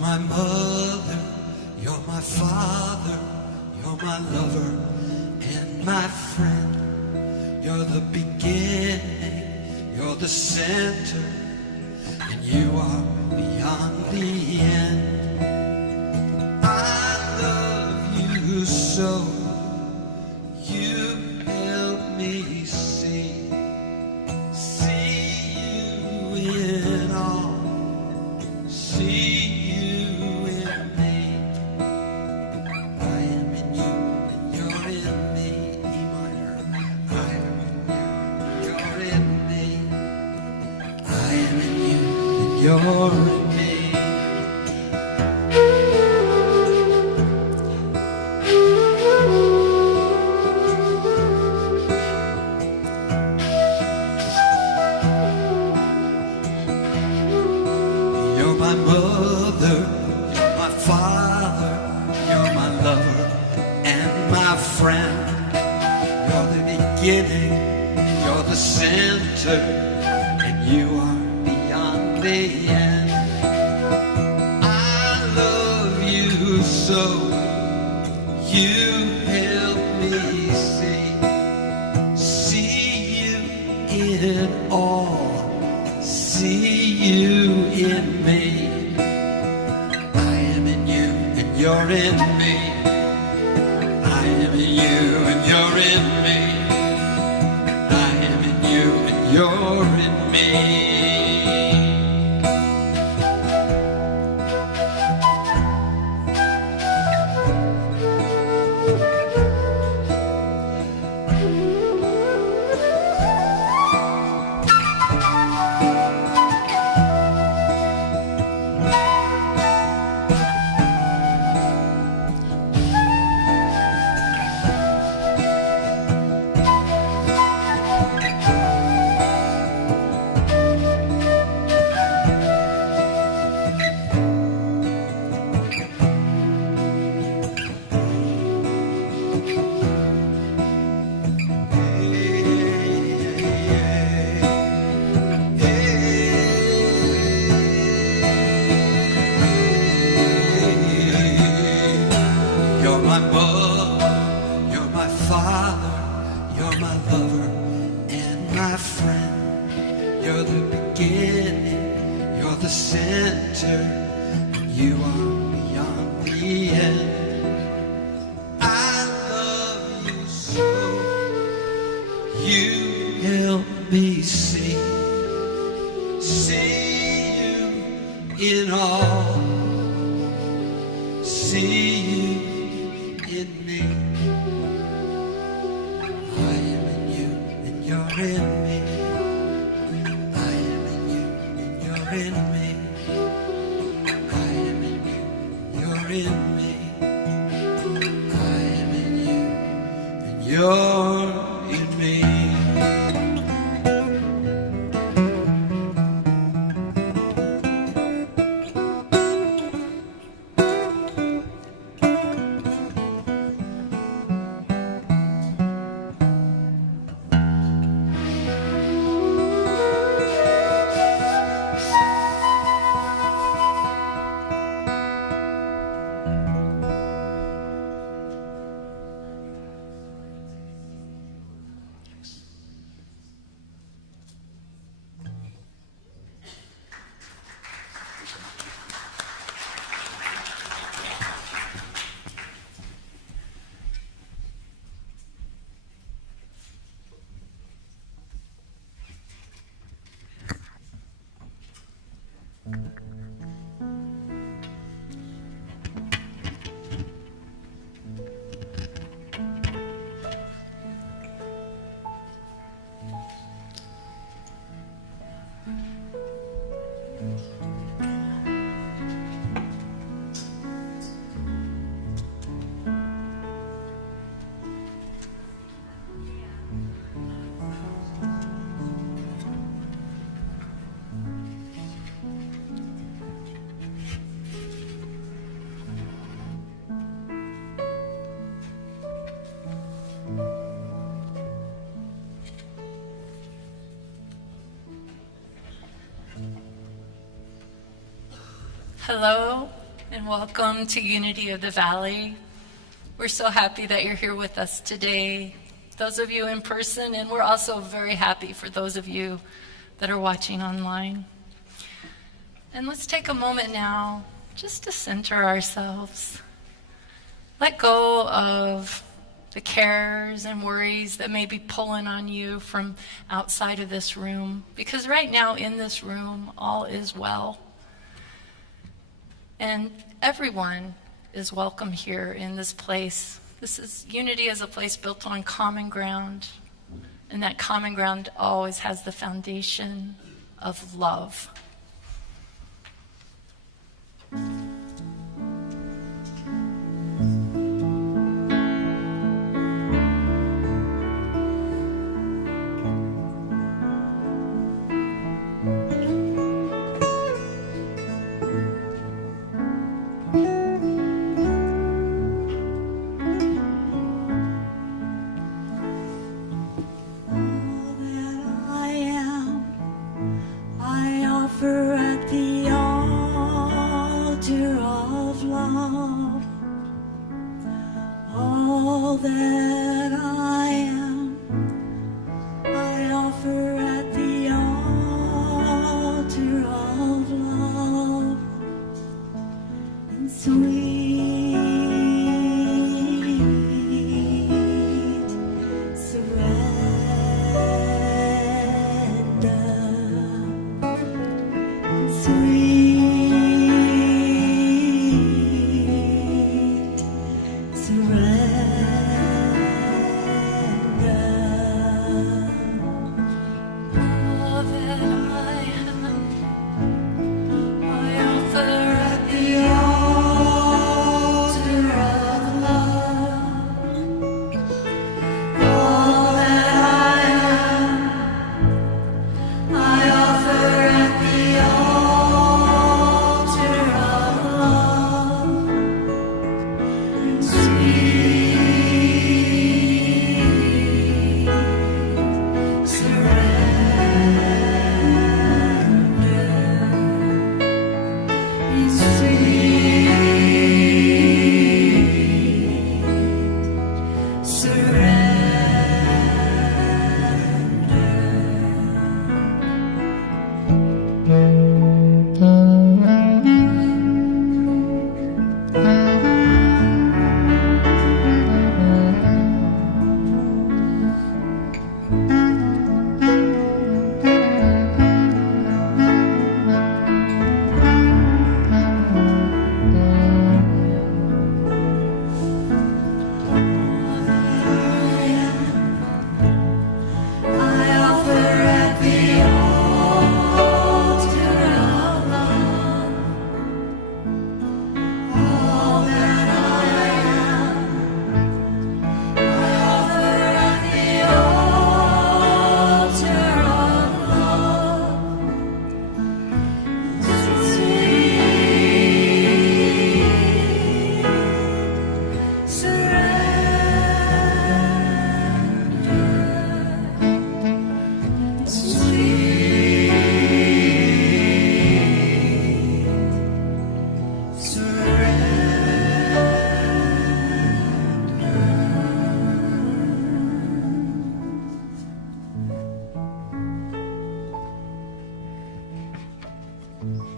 my mother, you're my father, you're my lover and my friend. You're the beginning, you're the center, and you are beyond the end. I love you so, you help me see you in all, see you in me. I am in you and you're in me, E minor. I am in you and you're in me. I am in you and you're in me. You're my mother, you're my father, you're my lover and my friend. You're the beginning, you're the center, and you are beyond the end. I love you so, you help me see you in all, see you in me. I am in you and you're in me. I am in you and you're in me. I am in you and you're in me. You're my mother, you're my father, you're my lover and my friend. You're the beginning, you're the center, and you are beyond the end. I love you so, you help me see you in all, see you in me. I am in you and you're in me. I am in you and you're in me. I am in you, you're in me. I am in you and you're in me. Hello and welcome to Unity of the Valley. We're so happy that you're here with us today, those of you in person, and we're also very happy for those of you that are watching online. And let's take a moment now just to center ourselves. Let go of the cares and worries that may be pulling on you from outside of this room, because right now in this room, all is well. And everyone is welcome here in this place. Unity is a place built on common ground, and that common ground always has the foundation of love.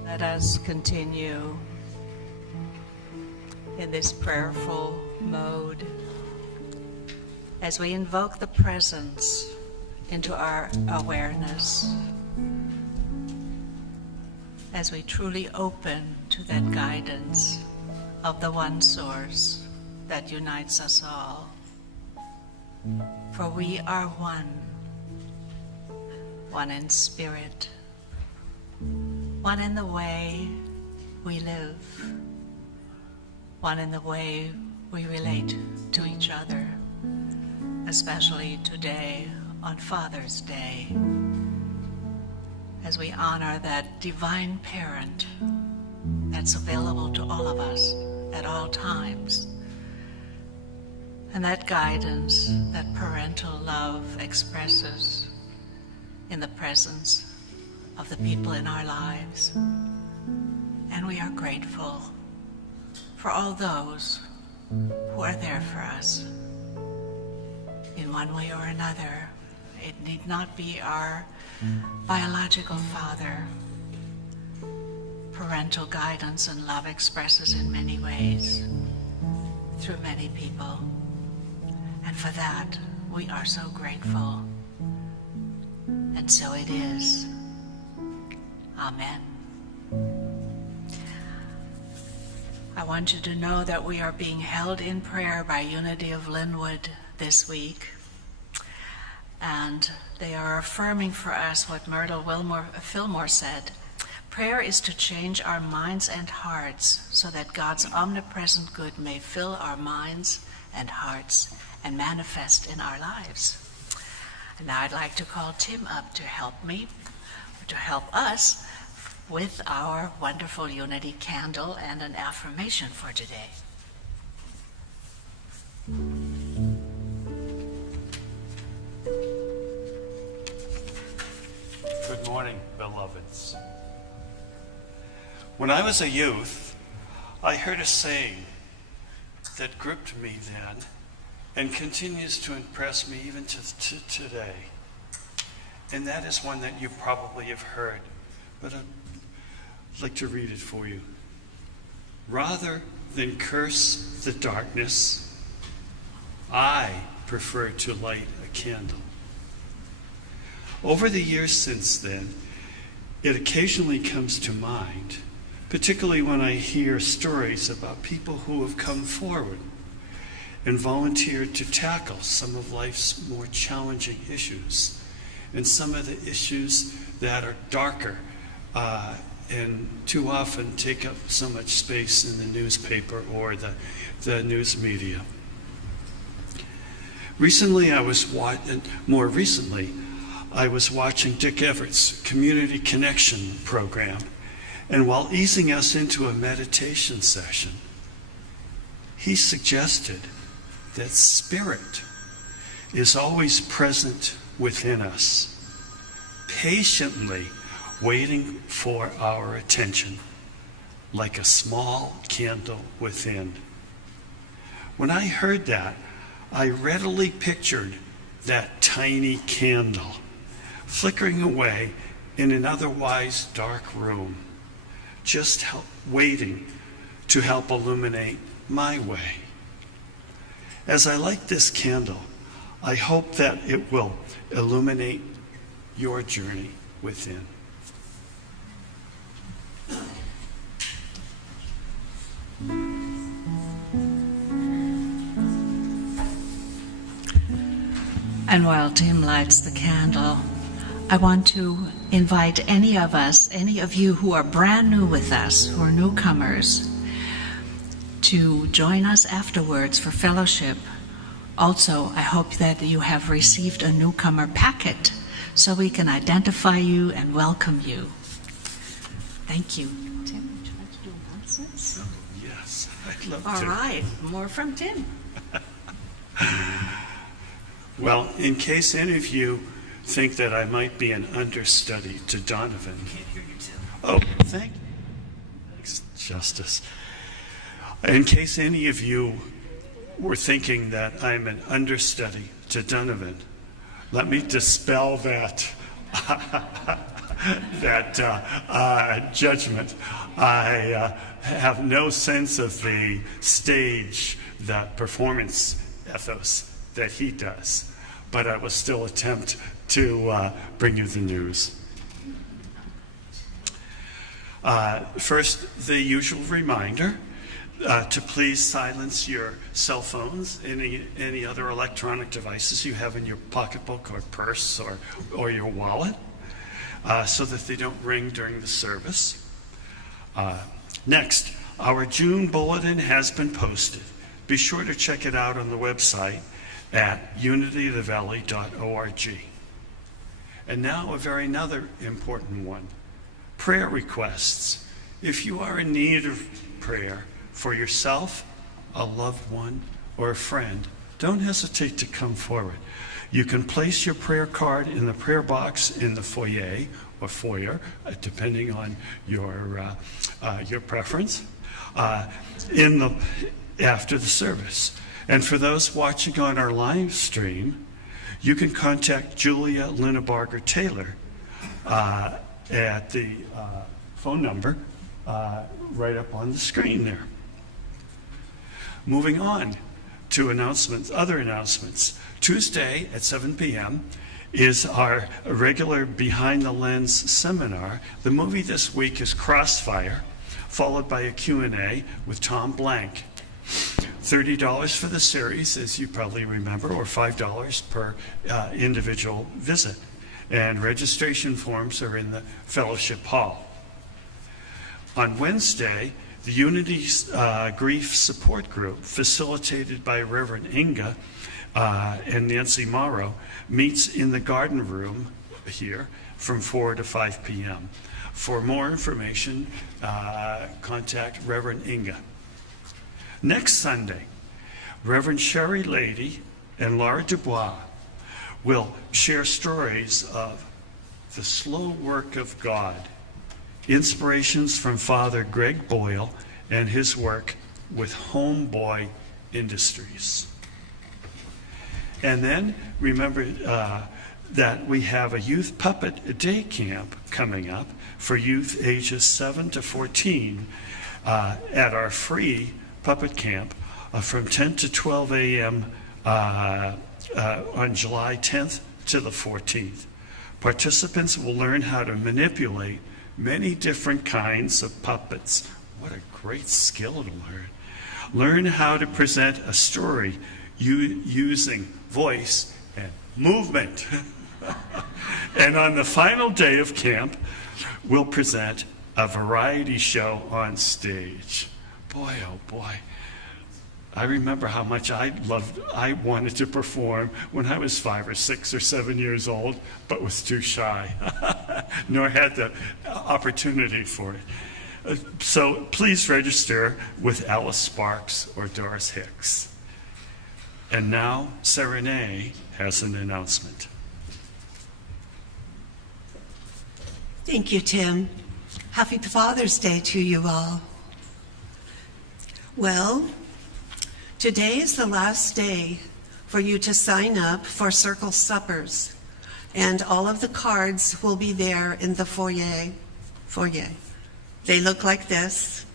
Let us continue in this prayerful mode as we invoke the presence into our awareness, as we truly open to that guidance of the one source that unites us all. For we are one in spirit, one in the way we live, one in the way we relate to each other, especially today on Father's Day, as we honor that divine parent that's available to all of us at all times. And that guidance, that parental love expresses in the presence of the people in our lives. And we are grateful for all those who are there for us in one way or another. It need not be our biological father. Parental guidance and love expresses in many ways, through many people. And for that, we are so grateful. And so it is. Amen. I want you to know that we are being held in prayer by Unity of Linwood this week. And they are affirming for us what Myrtle Fillmore said. Prayer is to change our minds and hearts so that God's omnipresent good may fill our minds and hearts and manifest in our lives. And now I'd like to call Tim up to help us with our wonderful Unity candle and an affirmation for today. Good morning, beloveds. When I was a youth, I heard a saying that gripped me then and continues to impress me even to today. And that is one that you probably have heard, but I'd like to read it for you. Rather than curse the darkness, I prefer to light a candle. Over the years since then, it occasionally comes to mind, particularly when I hear stories about people who have come forward and volunteered to tackle some of life's more challenging issues and some of the issues that are darker and too often take up so much space in the newspaper or the news media. More recently, I was watching Dick Everett's Community Connection program, and while easing us into a meditation session, he suggested that spirit is always present within us, patiently waiting for our attention, like a small candle within. When I heard that, I readily pictured that tiny candle flickering away in an otherwise dark room, just waiting to help illuminate my way. As I light this candle, I hope that it will illuminate your journey within. And while Tim lights the candle, I want to invite any of you who are brand new with us, who are newcomers, to join us afterwards for fellowship. Also, I hope that you have received a newcomer packet so we can identify you and welcome you. Thank you. Tim, would you like to do announcements? Oh, yes, I'd love to. All right, more from Tim. Well, in case any of you think that I might be an understudy to Donovan. Can't hear you, Tim. Oh, thank you. Thanks, Justice. In case any of you were thinking that I'm an understudy to Donovan, let me dispel that judgment. I have no sense of the stage, that performance ethos that he does, but I will still attempt to bring you the news. First, the usual reminder to please silence your cell phones, any other electronic devices you have in your pocketbook or purse or your wallet, so that they don't ring during the service. Next, our June bulletin has been posted. Be sure to check it out on the website at unityofthevalley.org. And now another important one, prayer requests. If you are in need of prayer for yourself, a loved one, or a friend, don't hesitate to come forward. You can place your prayer card in the prayer box in the foyer, depending on your preference. after the service. And for those watching on our live stream, you can contact Julia Linebarger Taylor at the phone number right up on the screen there. Moving on to other announcements. Tuesday at 7 p.m. is our regular Behind the Lens seminar. The movie this week is Crossfire, followed by a Q&A with Tom Blank. $30 for the series, as you probably remember, or $5 per individual visit. And registration forms are in the fellowship hall. On Wednesday, the Unity Grief Support Group, facilitated by Reverend Inga and Nancy Morrow, meets in the garden room here from 4 to 5 p.m. For more information, contact Reverend Inga. Next Sunday, Reverend Sherry Lady and Laura Dubois will share stories of the slow work of God, inspirations from Father Greg Boyle and his work with Homeboy Industries. And then remember that we have a youth puppet day camp coming up for youth ages 7 to 14 at our free puppet camp from 10 to 12 a.m. On July 10th to the 14th. Participants will learn how to manipulate many different kinds of puppets. What a great skill to learn. Learn how to present a story using voice and movement. And on the final day of camp, we'll present a variety show on stage. Boy, oh boy. I remember how much I wanted to perform when I was 5 or 6 or 7 years old, but was too shy, nor had the opportunity for it. So please register with Alice Sparks or Doris Hicks. And now, Serenee has an announcement. Thank you, Tim. Happy Father's Day to you all. Well, today is the last day for you to sign up for Circle Suppers, and all of the cards will be there in the foyer. They look like this.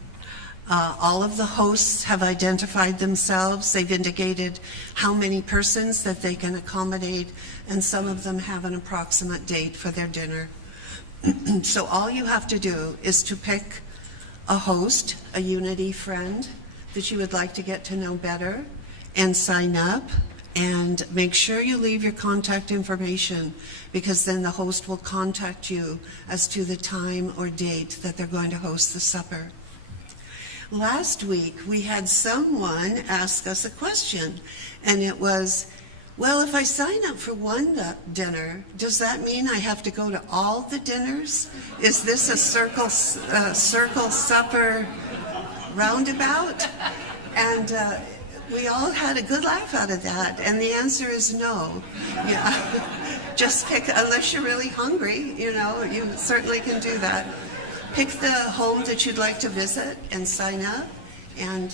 All of the hosts have identified themselves. They've indicated how many persons that they can accommodate, and some of them have an approximate date for their dinner. So all you have to do is to pick a host, a Unity friend that you would like to get to know better, and sign up, and make sure you leave your contact information, because then the host will contact you as to the time or date that they're going to host the supper. Last week, we had someone ask us a question, and it was, well, if I sign up for one dinner, does that mean I have to go to all the dinners? Is this a circle supper roundabout? And we all had a good laugh out of that, and the answer is no. Yeah. Just pick, unless you're really hungry, you certainly can do that. Pick the home that you'd like to visit and sign up, and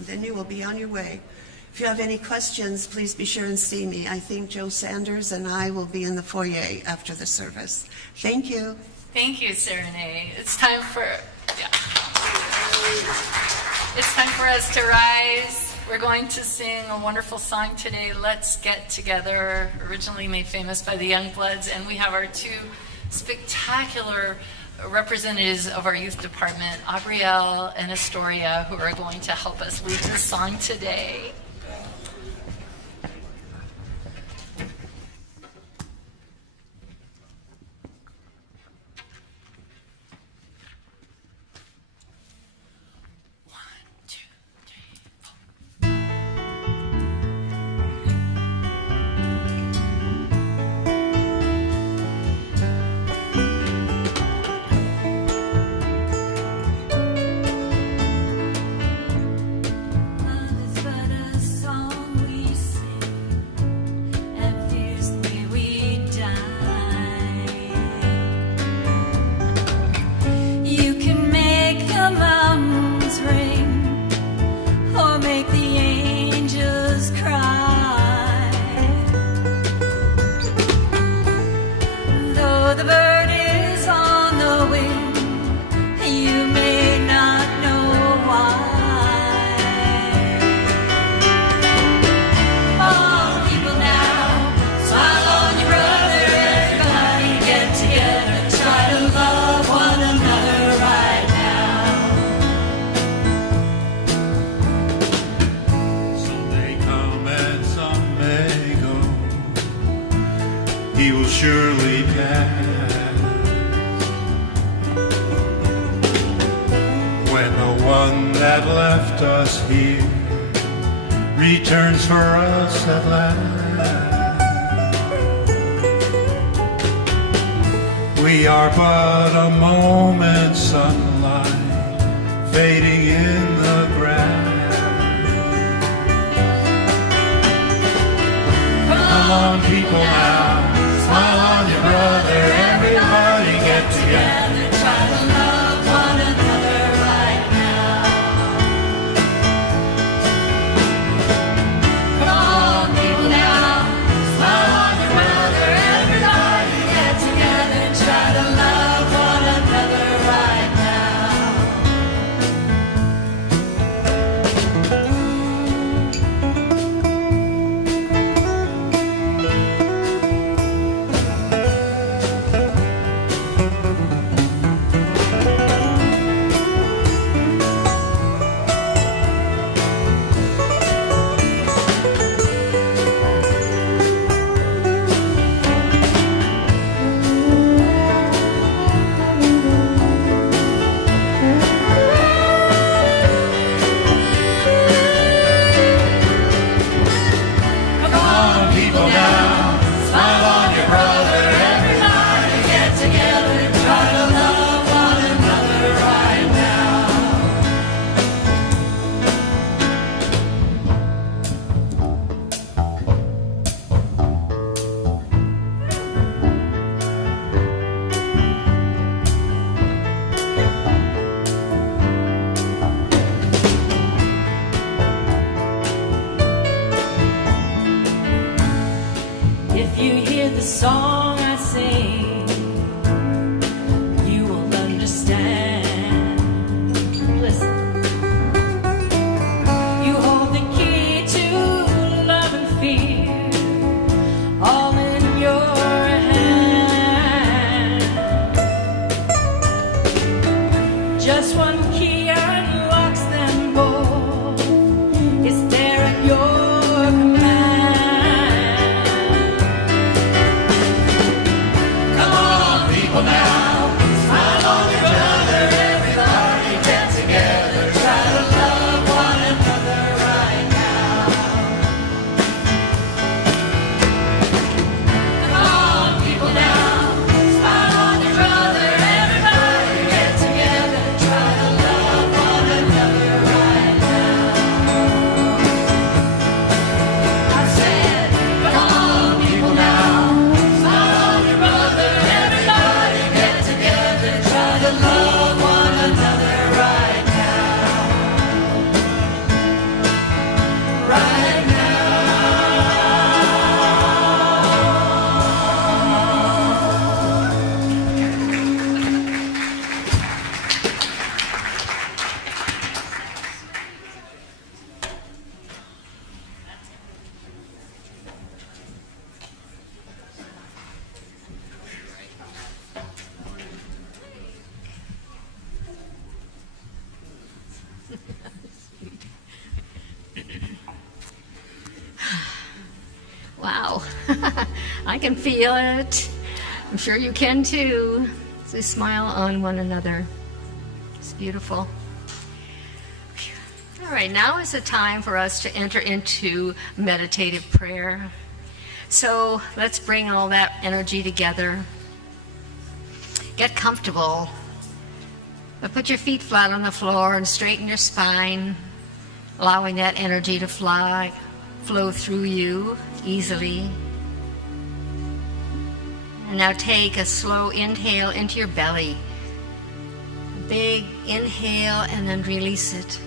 then you will be on your way. If you have any questions, please be sure and see me. I think Joe Sanders and I will be in the foyer after the service. Thank you. Thank you, Serenee. It's time for us to rise. We're going to sing a wonderful song today, Let's Get Together, originally made famous by the Youngbloods, and we have our two spectacular representatives of our youth department, Abrielle and Astoria, who are going to help us lead this song today. Love is but a he will surely pass. When the one that left us here returns for us at last, we are but a moment's sunlight fading in the grass. Come on, people now, smile on your brother, everybody get together, try to love one another right now. Come on, people now, smile on your brother, everybody get together, try to love one another right now. Come on, people now, smile on your brother, everybody get together, try to love one another right now. If you hear the song I sing, you will understand. Listen. You hold the key to love and fear, all in your hand. Just one key unlocks them both. It's there at your command. Come on, people now, smile on your brother, everybody get together, try to love one another right now. Come on, people now, smile on your brother, everybody get together, try to love one another right now. I said, come on, people now, smile on your brother, everybody get together, try to love one another right now. Right now. Wow. I can feel it. I'm sure you can too. So smile on one another. It's beautiful. All right, now is the time for us to enter into meditative prayer. So let's bring all that energy together. Get comfortable. But put your feet flat on the floor and straighten your spine, allowing that energy to flow through you easily. And now take a slow inhale into your belly. A big inhale and then release it.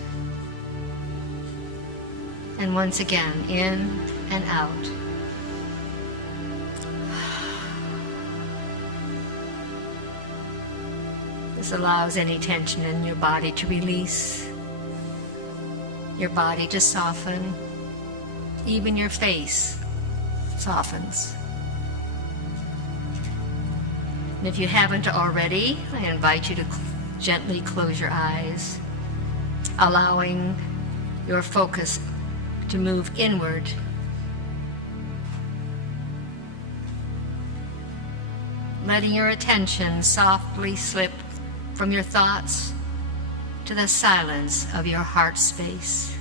And once again, in and out. This allows any tension in your body to release, your body to soften, even your face softens. And if you haven't already, I invite you to gently close your eyes, allowing your focus to move inward. letting your attention softly slip from your thoughts to the silence of your heart space.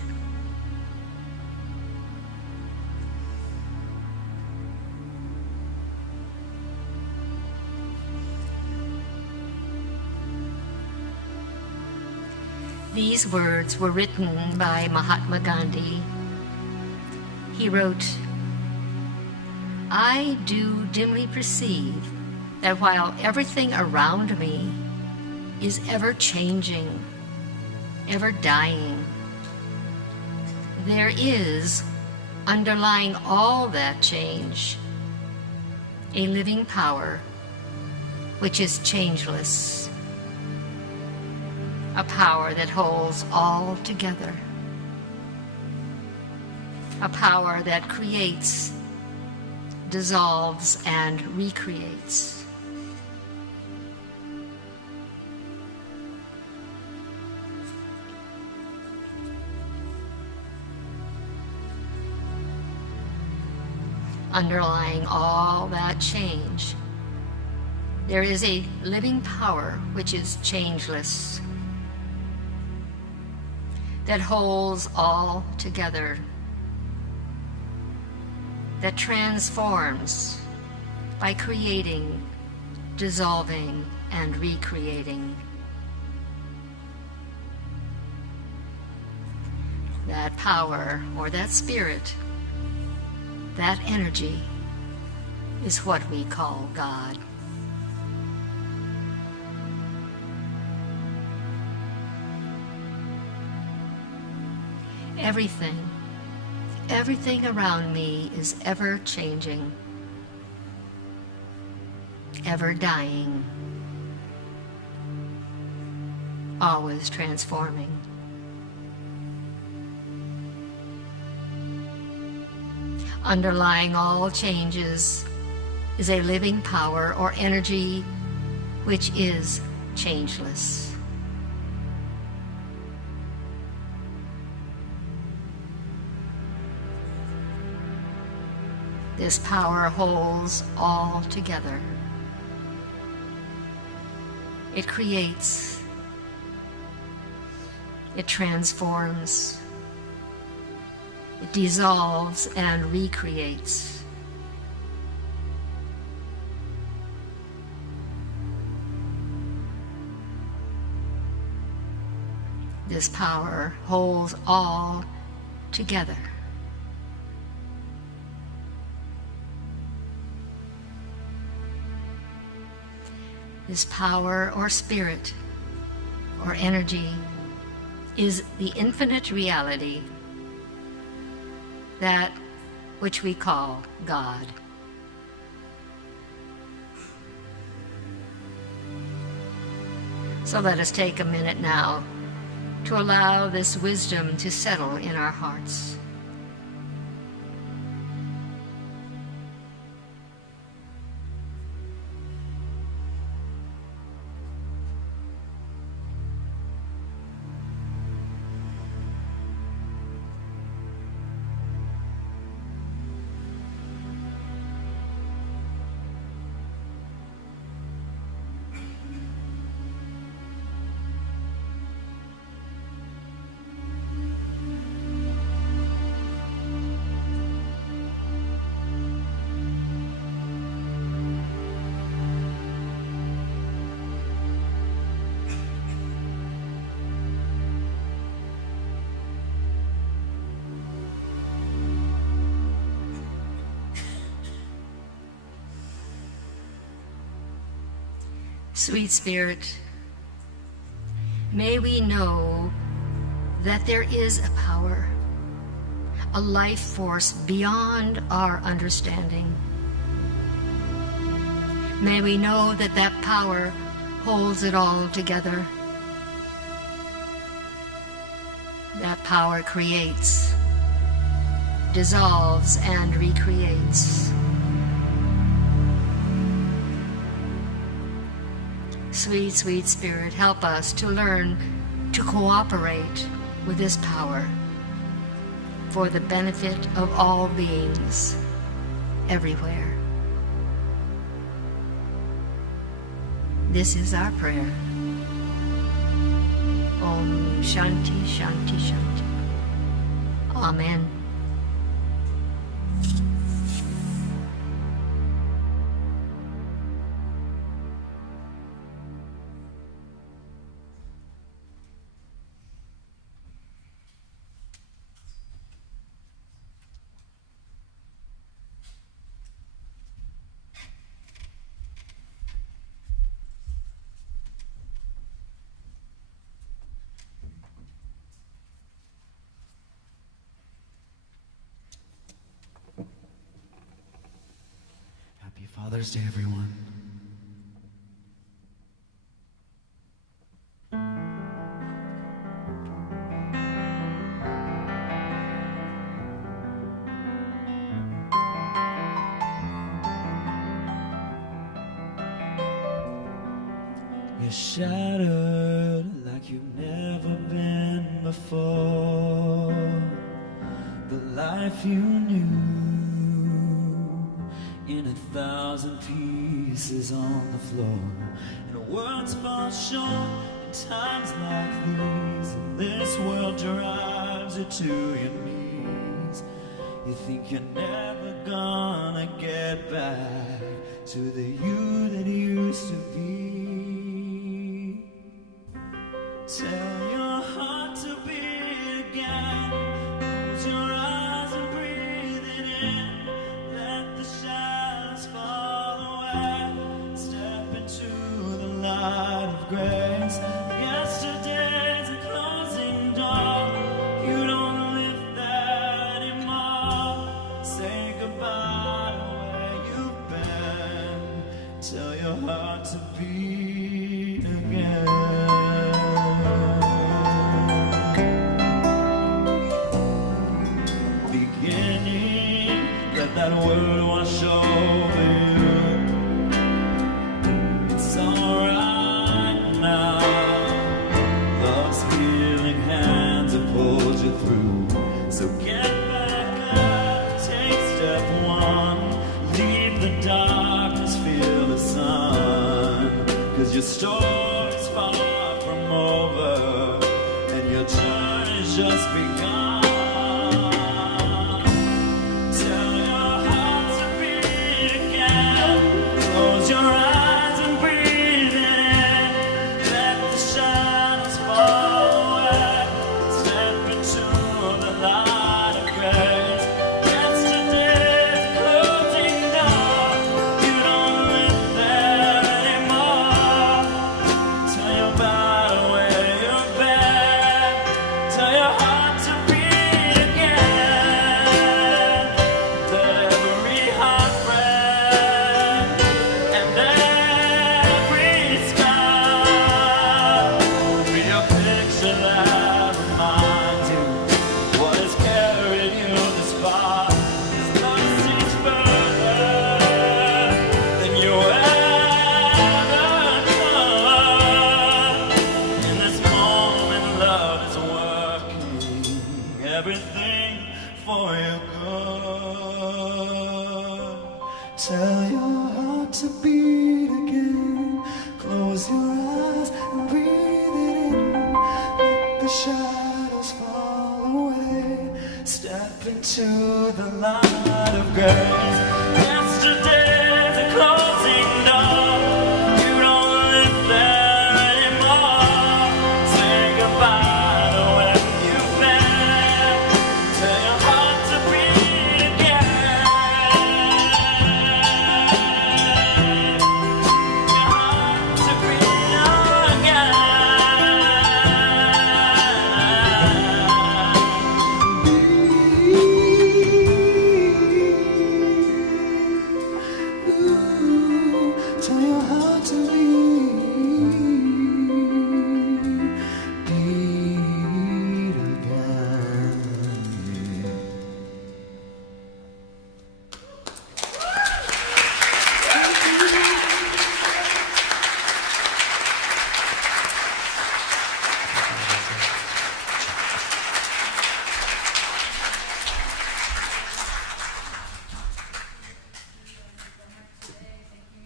These words were written by Mahatma Gandhi. He wrote, "I do dimly perceive that while everything around me is ever changing, ever dying, there is, underlying all that change, a living power which is changeless. A power that holds all together. A power that creates, dissolves, and recreates. Underlying all that change, there is a living power which is changeless, that holds all together, that transforms by creating, dissolving, and recreating. That power, or that spirit, that energy, is what we call God. Everything around me is ever changing, ever dying, always transforming. Underlying all changes is a living power or energy which is changeless. This power holds all together. It creates, it transforms, it dissolves and recreates. This power holds all together. This power or spirit or energy is the infinite reality, that which we call God. So let us take a minute now to allow this wisdom to settle in our hearts. Sweet Spirit, may we know that there is a power, a life force beyond our understanding. May we know that that power holds it all together. That power creates, dissolves, and recreates. Sweet, sweet Spirit, help us to learn to cooperate with this power for the benefit of all beings everywhere. This is our prayer. Om Shanti Shanti Shanti. Amen. Happy Father's Day, everyone. You're shattered like you've never been before. The life you knew in 1,000 pieces on the floor, and words fall short in times like these, and this world drives you to your knees. You think you're never gonna get back to the you that used to be. Tell your heart to beat again. Close your eyes and breathe it in. Let the shadows fall away. Step into the light of grace. Yesterday's a closing door. You don't live there anymore. Say goodbye to where you've been. Tell your heart to beat again. Let that word wash over you. It's alright now. Love's healing hands have pulled you through. So get back up, take step one. Leave the darkness, feel the sun. 'Cause your story's far from over, and your journey's just begun. Close your eyes and breathe in. Let the shadows fall away. Step into the light of grace. Yesterday's a closing door. You don't live there anymore. Tell your body where you've been. Tell your heart to beat again. Let every heartbreak and every scar be a picture that reminds you what has carried you this far. 'Cause love seems further than you ever thought. In this moment, love is working everything for your good. Tell your heart to beat again. Close your eyes and breathe it in. Let the shadows fall away. Step into the light of grace. Yesterday's a closing door. You don't live there anymore. Say goodbye to where you've been. Tell your heart to beat again. Your heart to beat again.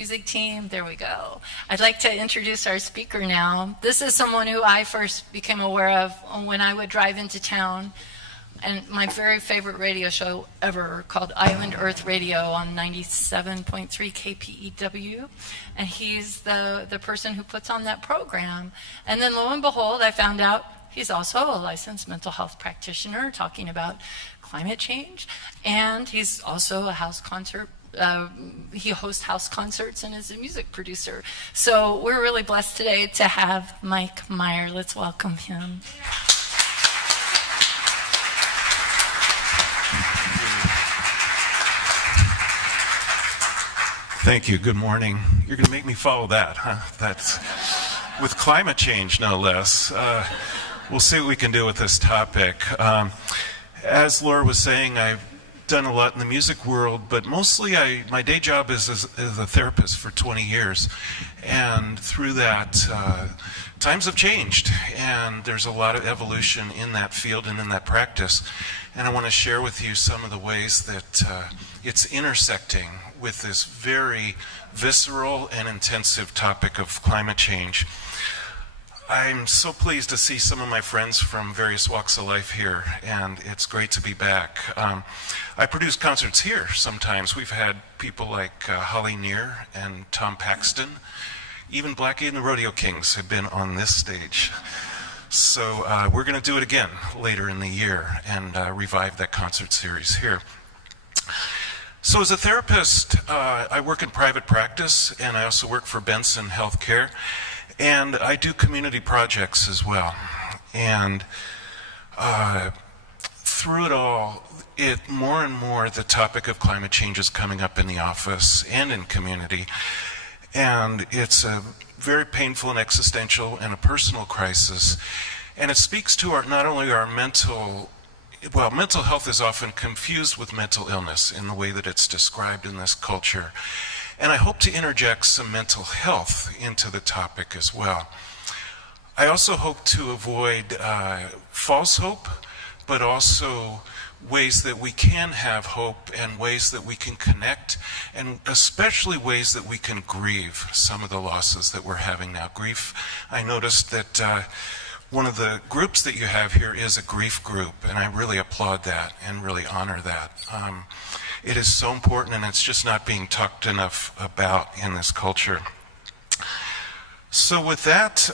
music team. There we go. I'd like to introduce our speaker now. This is someone who I first became aware of when I would drive into town, and my very favorite radio show ever called Island Earth Radio on 97.3 KPEW. And he's the person who puts on that program. And then lo and behold, I found out he's also a licensed mental health practitioner talking about climate change. And he's also a house concert. He hosts house concerts and is a music producer. So we're really blessed today to have Mike Meyer. Let's welcome him. Thank you. Good morning. You're going to make me follow that, huh? That's with climate change, no less. We'll see what we can do with this topic. As Laura was saying, I've done a lot in the music world, but mostly my day job is as a therapist for 20 years. And through that, times have changed, and there's a lot of evolution in that field and in that practice. And I want to share with you some of the ways that it's intersecting with this very visceral and intensive topic of climate change. I'm so pleased to see some of my friends from various walks of life here, and it's great to be back. I produce concerts here sometimes. We've had people like Holly Near and Tom Paxton. Even Blackie and the Rodeo Kings have been on this stage. So we're going to do it again later in the year and revive that concert series here. So as a therapist, I work in private practice, and I also work for Benson Healthcare, and I do community projects as well. And through it all, more and more the topic of climate change is coming up in the office and in community. And it's a very painful and existential and a personal crisis. And it speaks to not only our mental health is often confused with mental illness in the way that it's described in this culture. And I hope to interject some mental health into the topic as well. I also hope to avoid false hope, but also ways that we can have hope and ways that we can connect, and especially ways that we can grieve some of the losses that we're having now. Grief, I noticed that one of the groups that you have here is a grief group, and I really applaud that and really honor that. It is so important, and it's just not being talked enough about in this culture. So with that,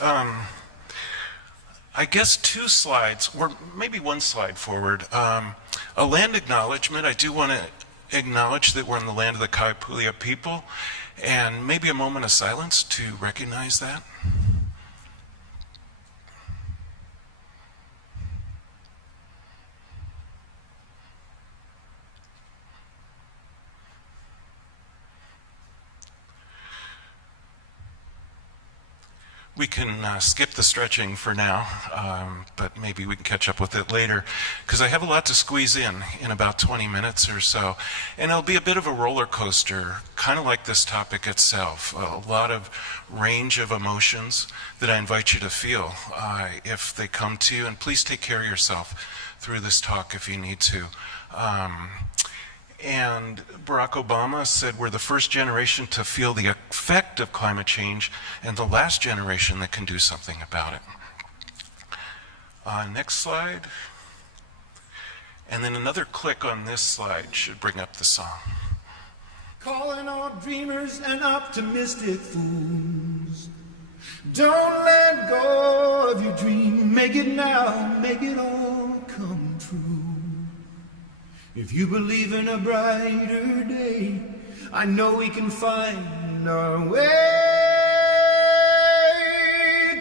I guess 2 slides, or maybe 1 slide forward. A land acknowledgement. I do want to acknowledge that we're in the land of the Kaipulia people, and maybe a moment of silence to recognize that. We can skip the stretching for now, but maybe we can catch up with it later, because I have a lot to squeeze in about 20 minutes or so. And it'll be a bit of a roller coaster, kind of like this topic itself. A lot of range of emotions that I invite you to feel if they come to you. And please take care of yourself through this talk if you need to. And Barack Obama said we're the first generation to feel the effect of climate change and the last generation that can do something about it. Next slide. And then another click on this slide should bring up the song. Calling all dreamers and optimistic fools. Don't let go of your dream. Make it now, make it all come true. If you believe in a brighter day, I know we can find our way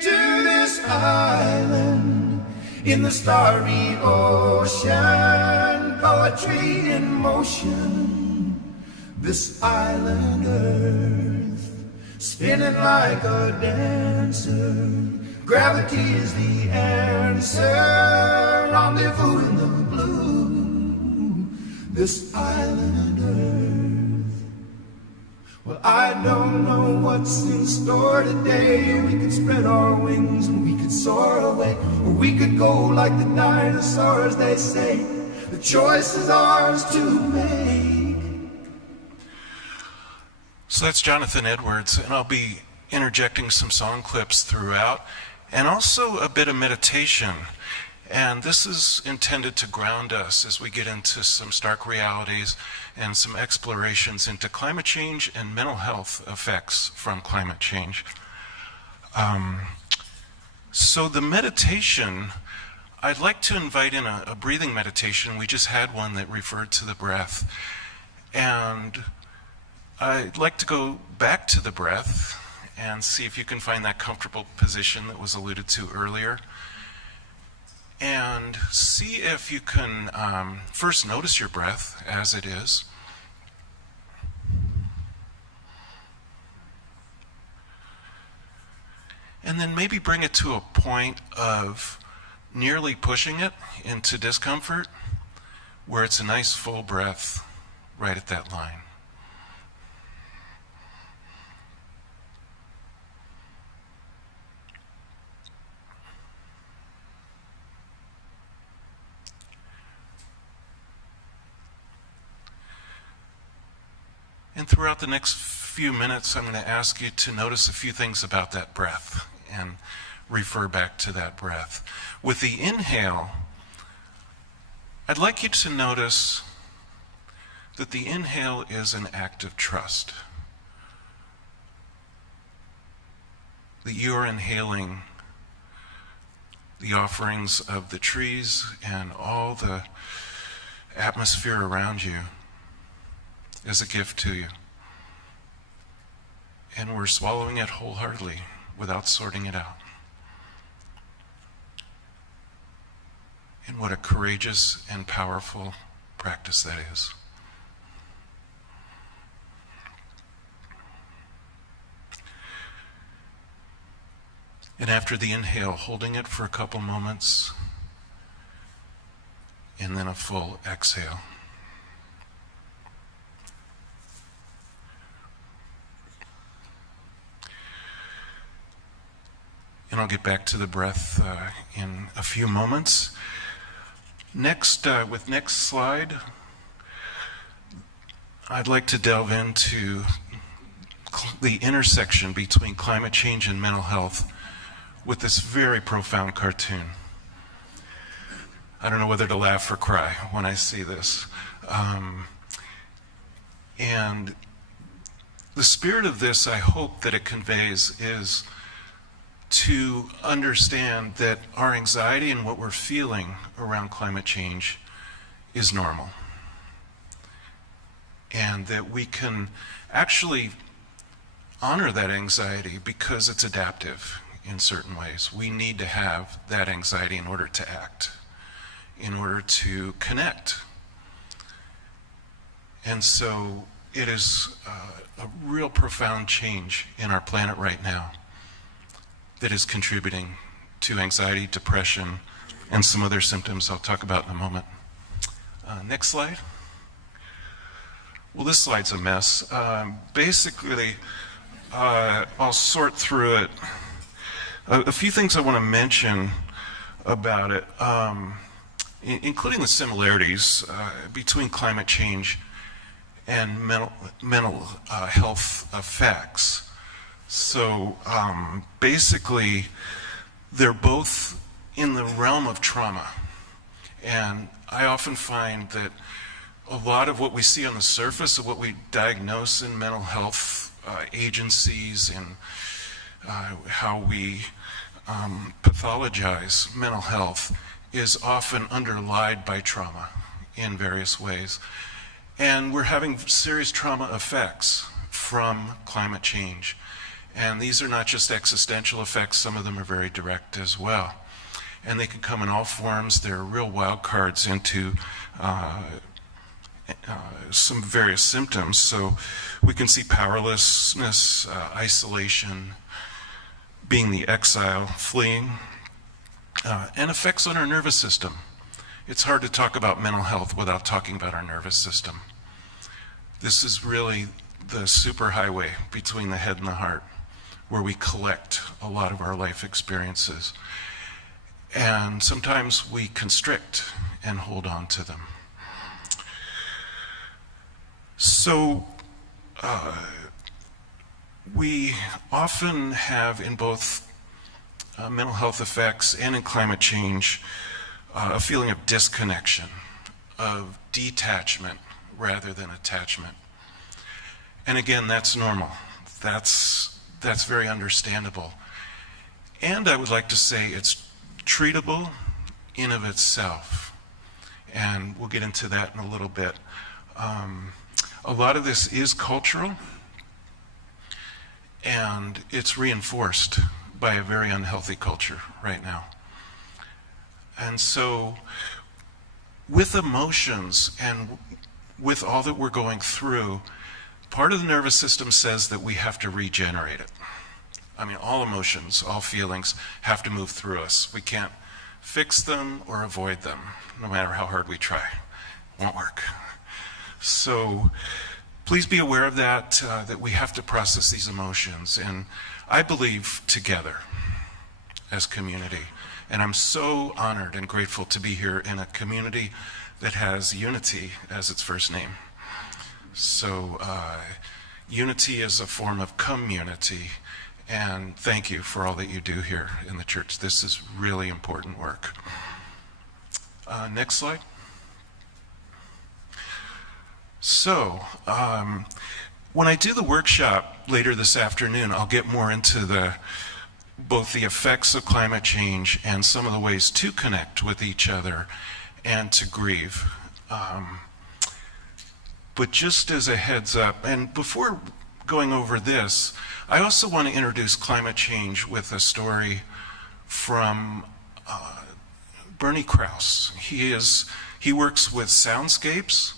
to this island in the starry ocean. Poetry in motion, this island earth spinning like a dancer. Gravity is the answer. Rendezvous in the blue. This island earth. Well, I don't know what's in store today. We could spread our wings and we could soar away, or we could go like the dinosaurs, they say. The choice is ours to make. So that's Jonathan Edwards, and I'll be interjecting some song clips throughout, and also a bit of meditation. And this is intended to ground us as we get into some stark realities and some explorations into climate change and mental health effects from climate change. So the meditation, I'd like to invite in a breathing meditation. We just had one that referred to the breath. And I'd like to go back to the breath and see if you can find that comfortable position that was alluded to earlier. And see if you can first notice your breath as it is. And then maybe bring it to a point of nearly pushing it into discomfort, where it's a nice full breath right at that line. And throughout the next few minutes, I'm going to ask you to notice a few things about that breath and refer back to that breath. With the inhale, I'd like you to notice that the inhale is an act of trust. That you are inhaling the offerings of the trees and all the atmosphere around you as a gift to you. And we're swallowing it wholeheartedly without sorting it out. And what a courageous and powerful practice that is. And after the inhale, holding it for a couple moments, and then a full exhale. And I'll get back to the breath in a few moments. Next, with next slide, I'd like to delve into the intersection between climate change and mental health with this very profound cartoon. I don't know whether to laugh or cry when I see this. And the spirit of this, I hope that it conveys, is to understand that our anxiety and what we're feeling around climate change is normal. And that we can actually honor that anxiety because it's adaptive in certain ways. We need to have that anxiety in order to act, in order to connect. And so it is a real profound change in our planet right now that is contributing to anxiety, depression, and some other symptoms I'll talk about in a moment. Next slide. Well, this slide's a mess. Basically, I'll sort through it. A few things I want to mention about it, including the similarities between climate change and mental health effects. So basically, they're both in the realm of trauma. And I often find that a lot of what we see on the surface of what we diagnose in mental health agencies and how we pathologize mental health is often underlied by trauma in various ways. And we're having serious trauma effects from climate change. And these are not just existential effects, some of them are very direct as well. And they can come in all forms. They're real wild cards into some various symptoms. So we can see powerlessness, isolation, being the exile, fleeing, and effects on our nervous system. It's hard to talk about mental health without talking about our nervous system. This is really the superhighway between the head and the heart, where we collect a lot of our life experiences. And sometimes we constrict and hold on to them. So we often have in both mental health effects and in climate change a feeling of disconnection, of detachment rather than attachment. And again, that's normal. That's very understandable. And I would like to say it's treatable in of itself. And we'll get into that in a little bit. A lot of this is cultural, and it's reinforced by a very unhealthy culture right now. And so with emotions and with all that we're going through, part of the nervous system says that we have to regenerate it. I mean, all emotions, all feelings have to move through us. We can't fix them or avoid them, no matter how hard we try. It won't work. So please be aware of that, that we have to process these emotions. And I believe together as community. And I'm so honored and grateful to be here in a community that has unity as its first name. So unity is a form of community. And thank you for all that you do here in the church. This is really important work. Next slide. So, when I do the workshop later this afternoon, I'll get more into both the effects of climate change and some of the ways to connect with each other and to grieve. But just as a heads up, and before going over this, I also want to introduce climate change with a story from Bernie Krause. He works with soundscapes,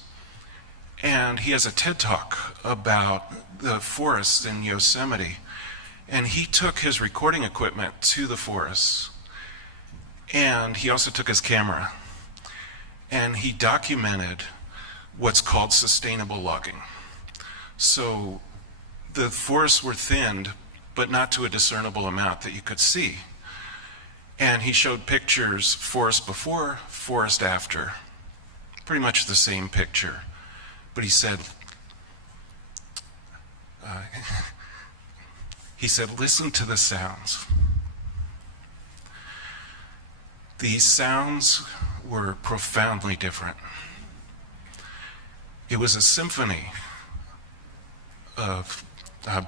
and he has a TED Talk about the forests in Yosemite. And he took his recording equipment to the forests, and he also took his camera, and he documented what's called sustainable logging. So the forests were thinned, but not to a discernible amount that you could see. And he showed pictures, forest before, forest after, pretty much the same picture. But he said, listen to the sounds. These sounds were profoundly different. It was a symphony of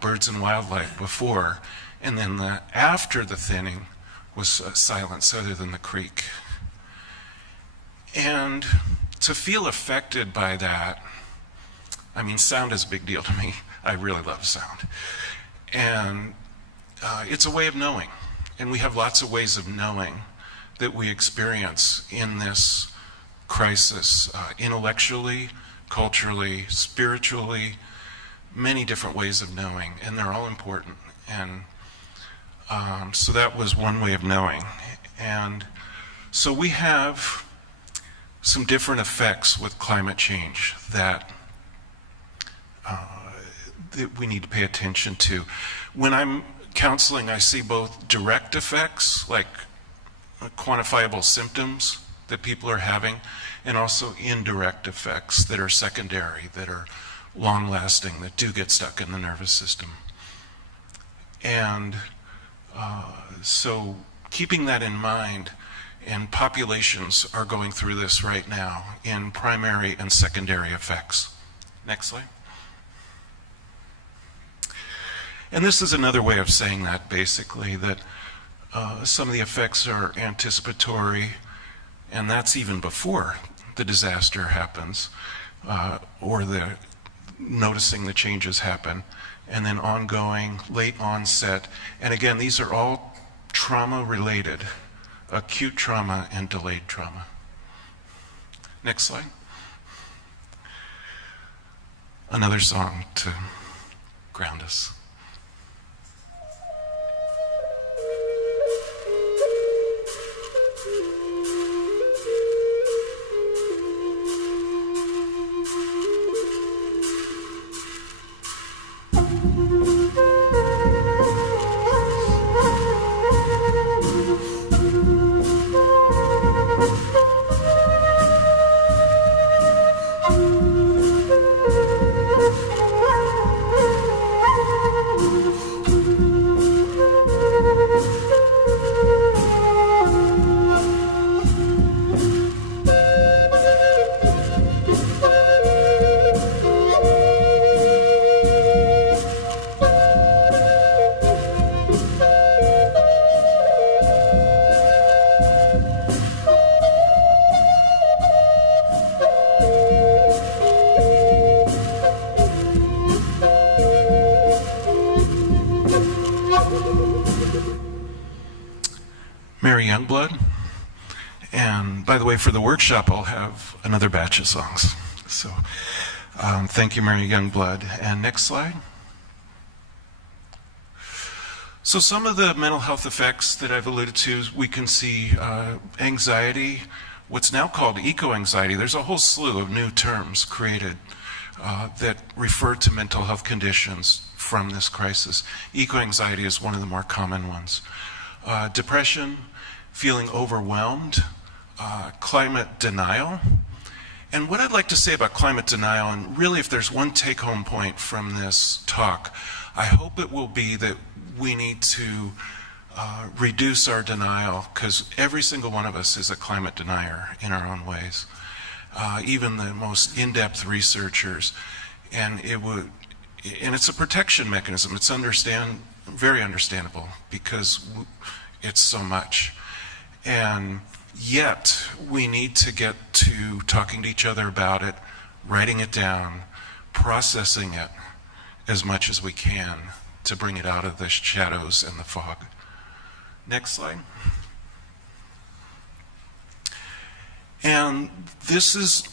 birds and wildlife before, and then after the thinning was silence other than the creek. And to feel affected by that, I mean, sound is a big deal to me. I really love sound. And it's a way of knowing. And we have lots of ways of knowing that we experience in this crisis, intellectually, culturally, spiritually, many different ways of knowing, and they're all important. And so that was one way of knowing. And so we have some different effects with climate change that we need to pay attention to. When I'm counseling, I see both direct effects, like quantifiable symptoms that people are having, and also indirect effects that are secondary, that are long-lasting, that do get stuck in the nervous system. And so keeping that in mind, and populations are going through this right now in primary and secondary effects. Next slide. And this is another way of saying that, basically, that some of the effects are anticipatory, and that's even before the disaster happens, or noticing the changes happen, and then ongoing, late onset. And again, these are all trauma-related, acute trauma and delayed trauma. Next slide. Another song to ground us. Youngblood. And by the way, for the workshop, I'll have another batch of songs. So thank you, Mary Youngblood. And next slide. So some of the mental health effects that I've alluded to, we can see anxiety, what's now called eco-anxiety. There's a whole slew of new terms created that refer to mental health conditions from this crisis. Eco-anxiety is one of the more common ones. Depression, feeling overwhelmed, climate denial. And what I'd like to say about climate denial, and really if there's one take-home point from this talk, I hope it will be that we need to reduce our denial, because every single one of us is a climate denier in our own ways. Even the most in-depth researchers, and it's a protection mechanism. It's very understandable because it's so much. And yet we need to get to talking to each other about it, writing it down, processing it as much as we can to bring it out of the shadows and the fog. Next slide. And this is,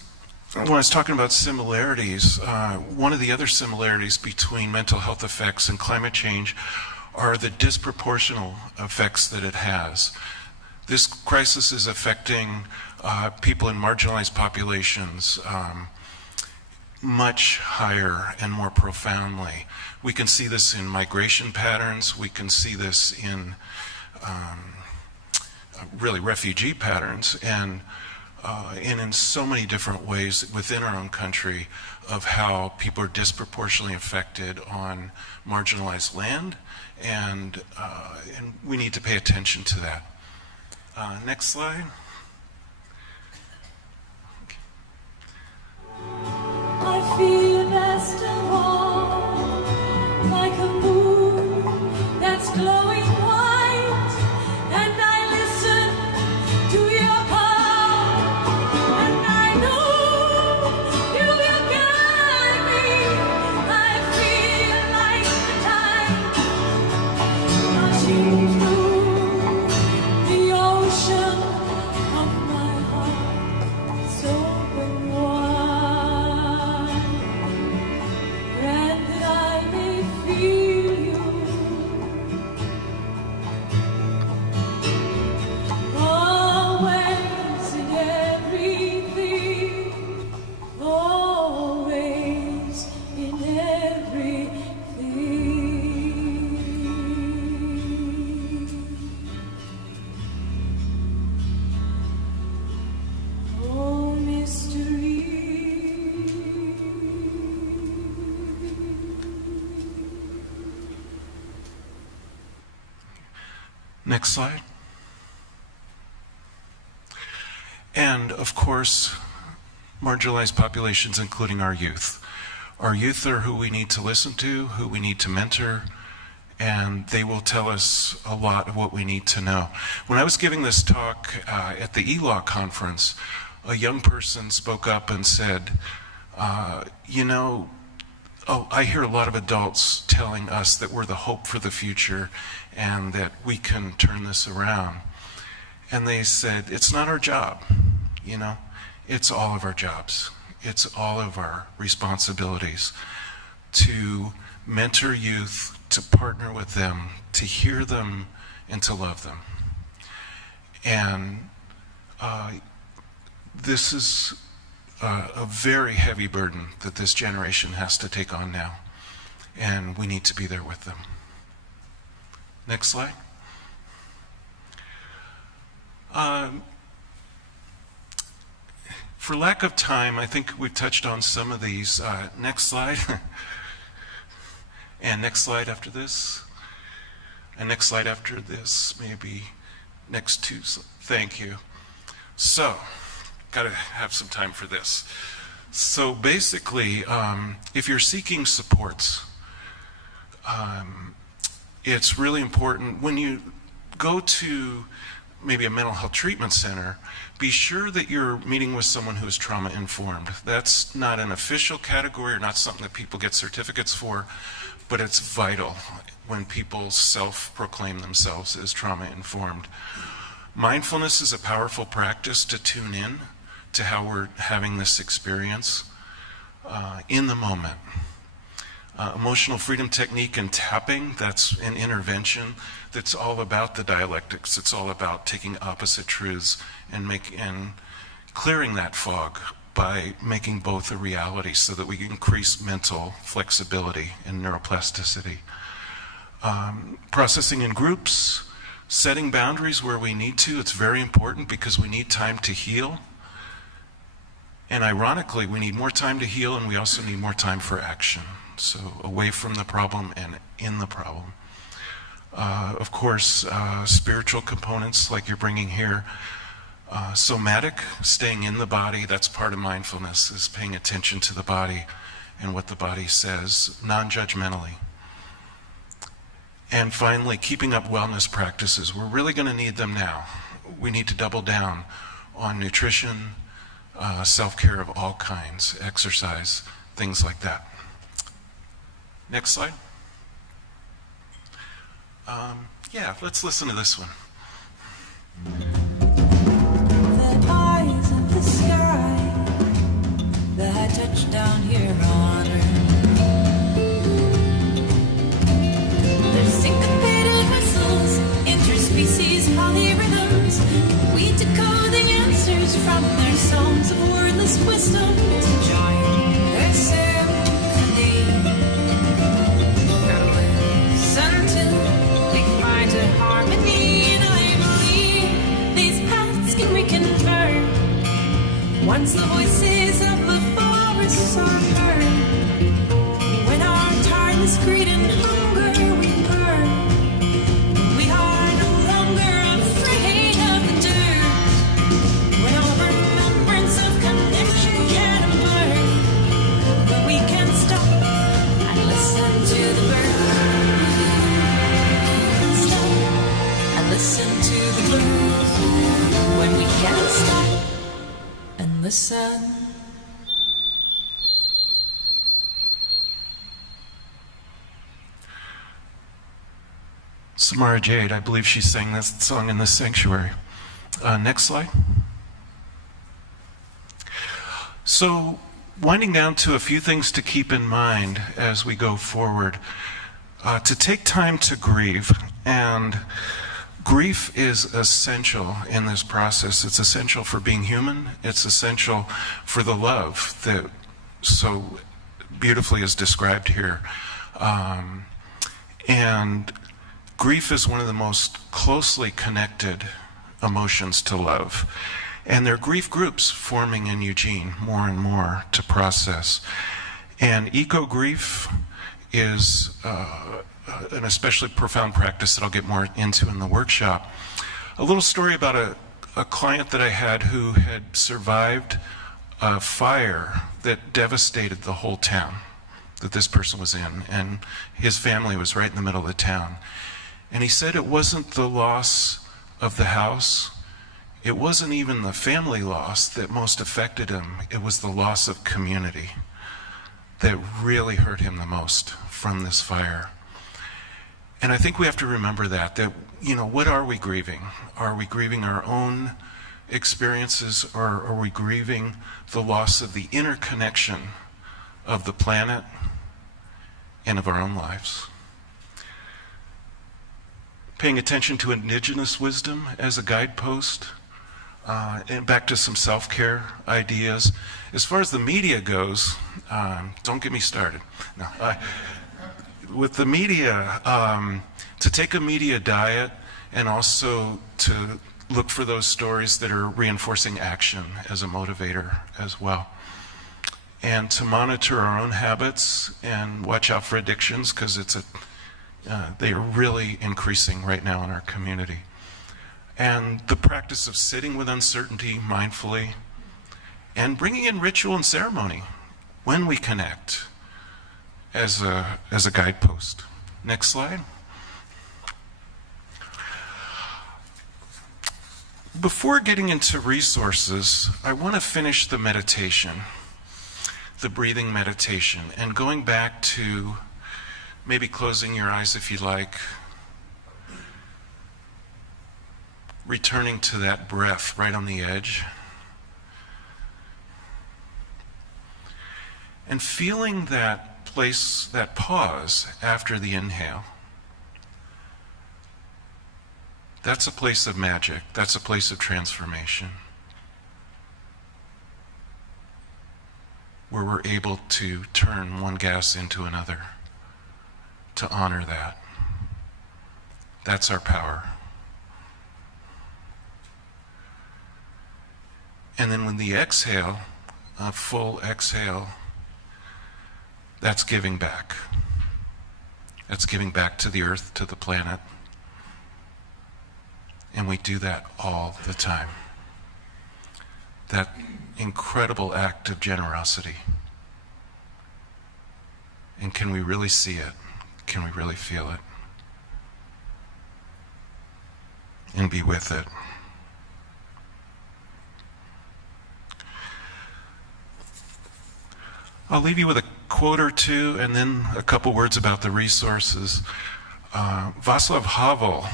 when I was talking about similarities, one of the other similarities between mental health effects and climate change are the disproportional effects that it has. This crisis is affecting people in marginalized populations much higher and more profoundly. We can see this in migration patterns. We can see this in really refugee patterns, and in so many different ways within our own country of how people are disproportionately affected on marginalized land, and we need to pay attention to that. Next slide. I feel best of all, like a moon that's glowing white, and I listen to your call, and I know you will guide me. I feel like the tide rushing through the ocean of my heart, so open wide, and that I may feel you always in everything, always in everything. Oh, mystery. Next slide. And of course, marginalized populations, including our youth. Our youth are who we need to listen to, who we need to mentor, and they will tell us a lot of what we need to know. When I was giving this talk at the ELAW conference, a young person spoke up and said, I hear a lot of adults telling us that we're the hope for the future and that we can turn this around. And they said, it's not our job, it's all of our jobs. It's all of our responsibilities to mentor youth, to partner with them, to hear them, and to love them. And this is a very heavy burden that this generation has to take on now, and we need to be there with them. Next slide. For lack of time, I think we've touched on some of these. Next slide. And next slide after this. And next slide after this, maybe next two. Thank you. So, got to have some time for this. So basically, if you're seeking supports, it's really important when you go to maybe a mental health treatment center, be sure that you're meeting with someone who is trauma informed. That's not an official category or not something that people get certificates for, but it's vital when people self-proclaim themselves as trauma informed. Mindfulness is a powerful practice to tune in to how we're having this experience in the moment. Emotional freedom technique and tapping, that's an intervention that's all about the dialectics. It's all about taking opposite truths and clearing that fog by making both a reality so that we increase mental flexibility and neuroplasticity. Processing in groups, setting boundaries where we need to. It's very important because we need time to heal. And ironically, we need more time to heal, and we also need more time for action. So away from the problem and in the problem. Of course, spiritual components like you're bringing here. Somatic, staying in the body, that's part of mindfulness, is paying attention to the body and what the body says, non-judgmentally. And finally, keeping up wellness practices. We're really going to need them now. We need to double down on nutrition, self-care of all kinds, exercise, things like that. Next slide. Yeah, let's listen to this one. The eyes of the sky that touch down here on Earth. Their syncopated whistles, interspecies polyrhythms. We decode the answers from their songs of wordless wisdom to join their symphony. Listen till we find a harmony, and I believe these paths can reconvert once the voices of the forests are heard. When our tireless greed and hunger we burn, we are no longer afraid of the dirt. When our remembrance of connection can emerge, but we can stop and listen to the birds. Stop and listen to the birds. When we can stop and listen. Samara Jade, I believe she sang this song in the sanctuary. Next slide. So, winding down to a few things to keep in mind as we go forward. To take time to grieve, and grief is essential in this process. It's essential for being human. It's essential for the love that so beautifully is described here. And grief is one of the most closely connected emotions to love. And there are grief groups forming in Eugene more and more to process. And eco-grief is an especially profound practice that I'll get more into in the workshop. A little story about a client that I had who had survived a fire that devastated the whole town that this person was in, and his family was right in the middle of the town. And he said it wasn't the loss of the house, it wasn't even the family loss that most affected him, it was the loss of community that really hurt him the most from this fire. And I think we have to remember that, you know, what are we grieving? Are we grieving our own experiences, or are we grieving the loss of the interconnection of the planet and of our own lives? Paying attention to indigenous wisdom as a guidepost, and back to some self-care ideas. As far as the media goes, don't get me started. No, with the media, to take a media diet and also to look for those stories that are reinforcing action as a motivator as well. And to monitor our own habits and watch out for addictions, because they are really increasing right now in our community. And the practice of sitting with uncertainty mindfully and bringing in ritual and ceremony when we connect as a guidepost. Next slide. Before getting into resources, I want to finish the meditation, the breathing meditation, and going back to maybe closing your eyes if you like. returning to that breath right on the edge. And feeling that place, that pause after the inhale. That's a place of magic. That's a place of transformation. Where we're able to turn one gas into another, to honor that. That's our power. And then when the exhale, a full exhale, that's giving back. That's giving back to the earth, to the planet. And we do that all the time. That incredible act of generosity. And can we really see it? Can we really feel it? And be with it. I'll leave you with a quote or two and then a couple words about the resources. Václav Havel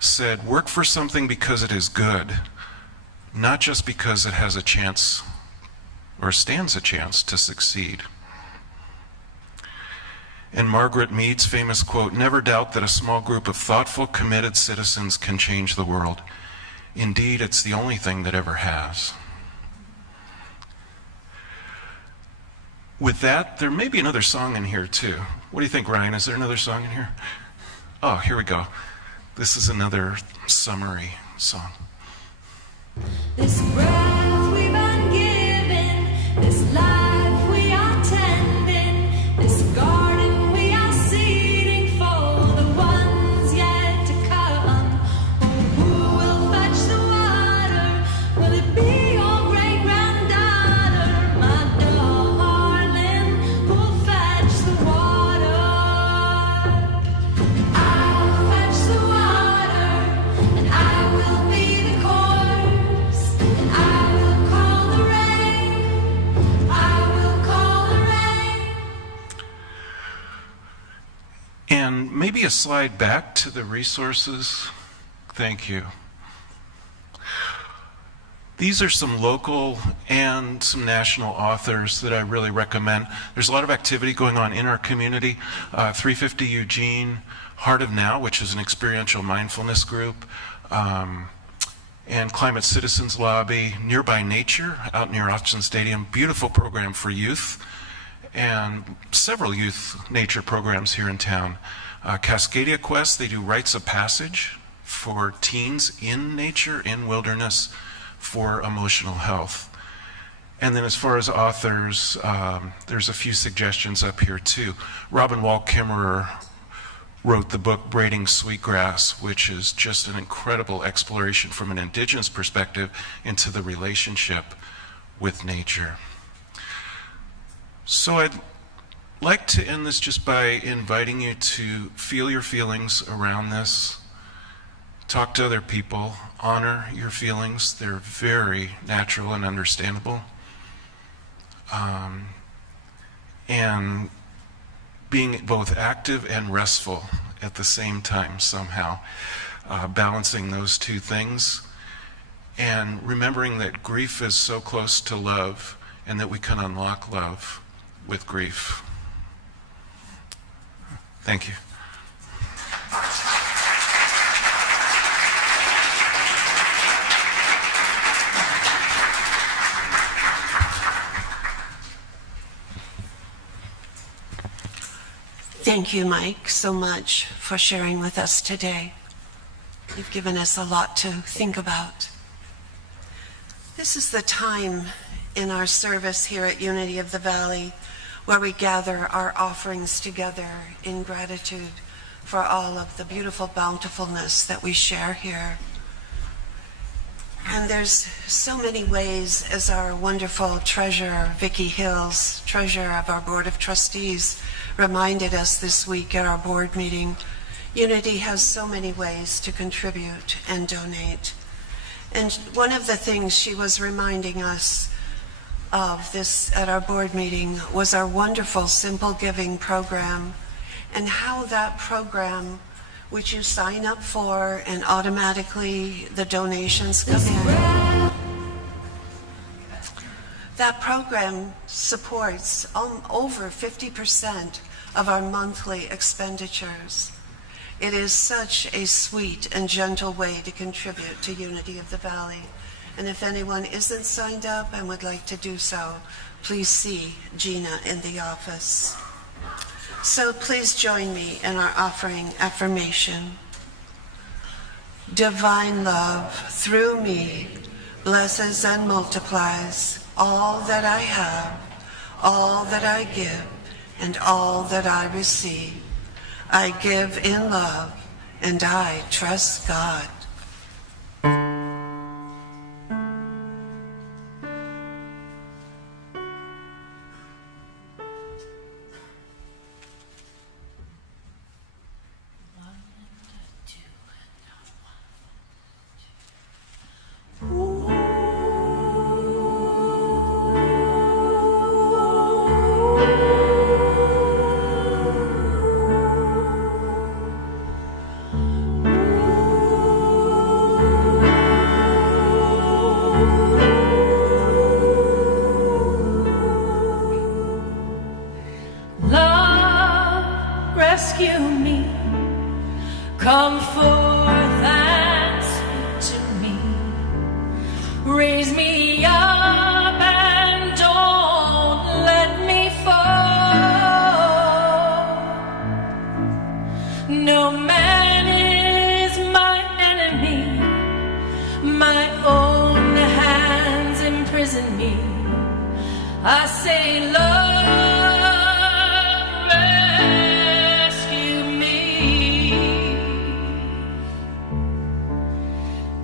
said, "Work for something because it is good, not just because it has a chance or stands a chance to succeed." And Margaret Mead's famous quote, "Never doubt that a small group of thoughtful, committed citizens can change the world. Indeed, it's the only thing that ever has." With that, there may be another song in here too. What do you think, Ryan? Is there another song in here? Oh, here we go. This is another summary song. This breath we've been given, this life we are tending, this garden we are seeding for the ones yet to come. Oh, who will fetch the water? Will it be your great granddaughter, my darling? Who'll fetch the water? I'll fetch the water, and I will be the corpse, and I will call the rain. I will call the rain. And maybe a slide back to the resources. Thank you. These are some local and some national authors that I really recommend. There's a lot of activity going on in our community. 350 Eugene, Heart of Now, which is an experiential mindfulness group, and Climate Citizens Lobby, Nearby Nature, out near Austin Stadium, beautiful program for youth, and several youth nature programs here in town. Cascadia Quest, they do rites of passage for teens in nature, in wilderness, for emotional health. And then as far as authors, there's a few suggestions up here too. Robin Wall Kimmerer wrote the book Braiding Sweetgrass, which is just an incredible exploration from an indigenous perspective into the relationship with nature. So I'd like to end this just by inviting you to feel your feelings around this. Talk to other people, honor your feelings. They're very natural and understandable. And being both active and restful at the same time somehow, balancing those two things. And remembering that grief is so close to love and that we can unlock love with grief. Thank you. Thank you, Mike, so much for sharing with us today. You've given us a lot to think about. This is the time in our service here at Unity of the Valley where we gather our offerings together in gratitude for all of the beautiful bountifulness that we share here. And there's so many ways, as our wonderful treasurer, Vicki Hills, treasurer of our Board of Trustees, reminded us this week at our board meeting. Unity has so many ways to contribute and donate. And one of the things she was reminding us of this at our board meeting was our wonderful Simple Giving program, and how that program which you sign up for, and automatically the donations come in. That program supports over 50% of our monthly expenditures. It is such a sweet and gentle way to contribute to Unity of the Valley. And if anyone isn't signed up and would like to do so, please see Gina in the office. So please join me in our offering affirmation. Divine love through me blesses and multiplies all that I have, all that I give, and all that I receive. I give in love, and I trust God. Love, rescue me. Come forth and speak to me. Raise me up and don't let me fall. No man is my enemy. My own hands imprison me. I say, love, rescue me.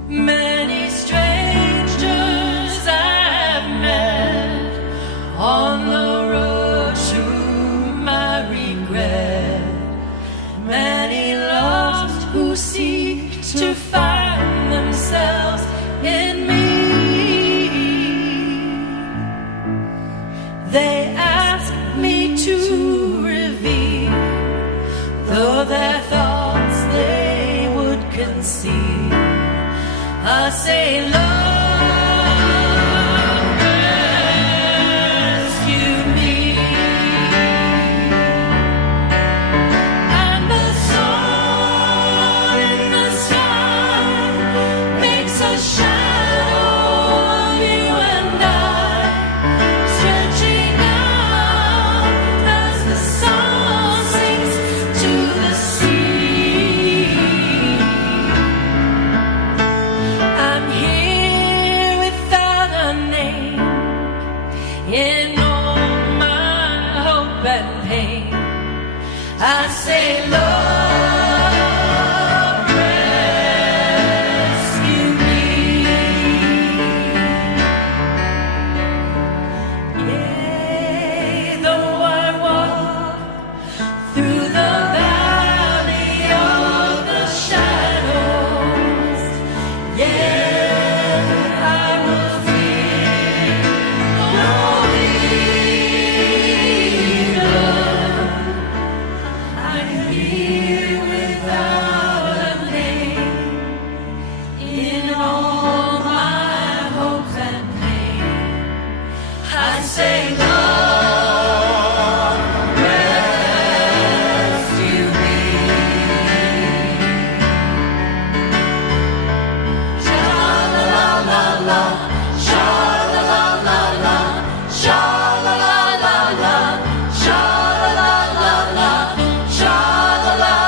Many strangers I've met on the road to my regret. Many lost who seek to find themselves in me. They ask me to reveal, though their thoughts they would conceal. I say, love, rescue me. And the sun in the sky makes a shadow of you and I, stretching out as the sun sinks to the sea. I'm here without a name, in all my hope and pain. I say, love, rescue me. Yea, though I walk through the valley of the shadows, yet I will fear no evil. I'm here without a name, in all my hope and pain. I say, love, rescue me. Sha la la la la, sha la la la la, sha la la la la, sha la la la la, sha la la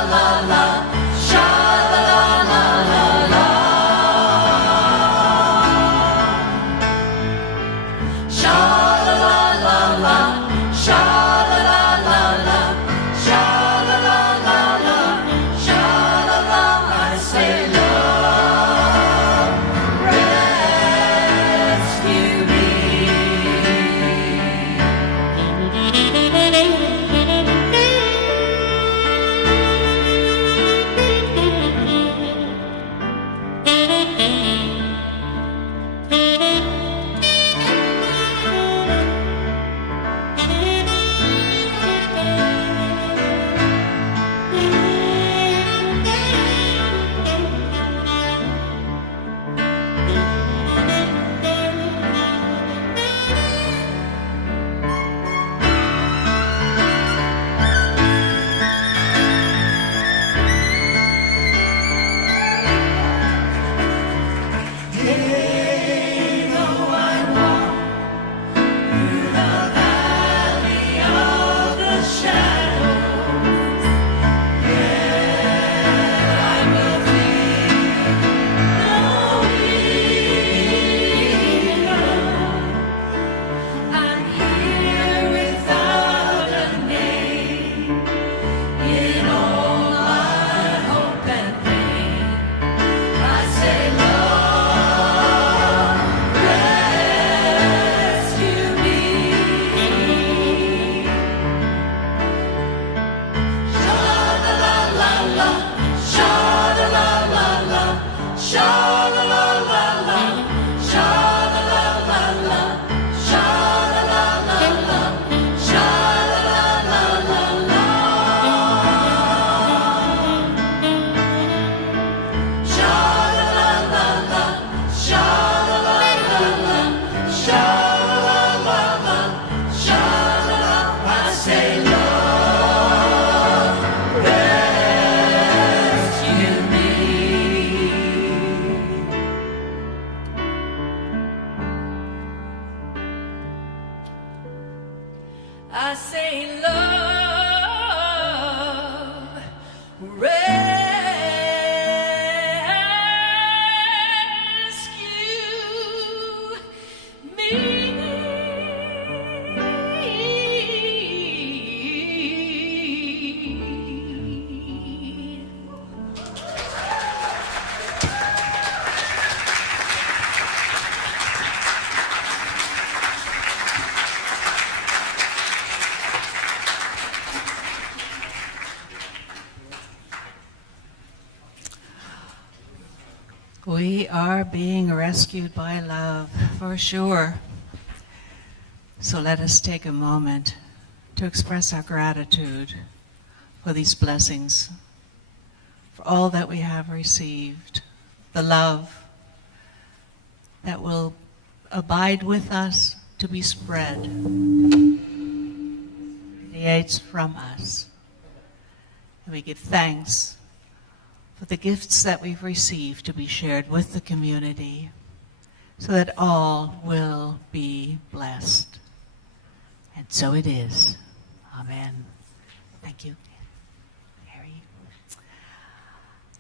I say love, rescue me. We are being rescued by love, for sure. So let us take a moment to express our gratitude for these blessings, for all that we have received, the love that will abide with us to be spread, radiates from us. And we give thanks for the gifts that we've received to be shared with the community so that all will be blessed. And so it is. Amen. Thank you, Harry.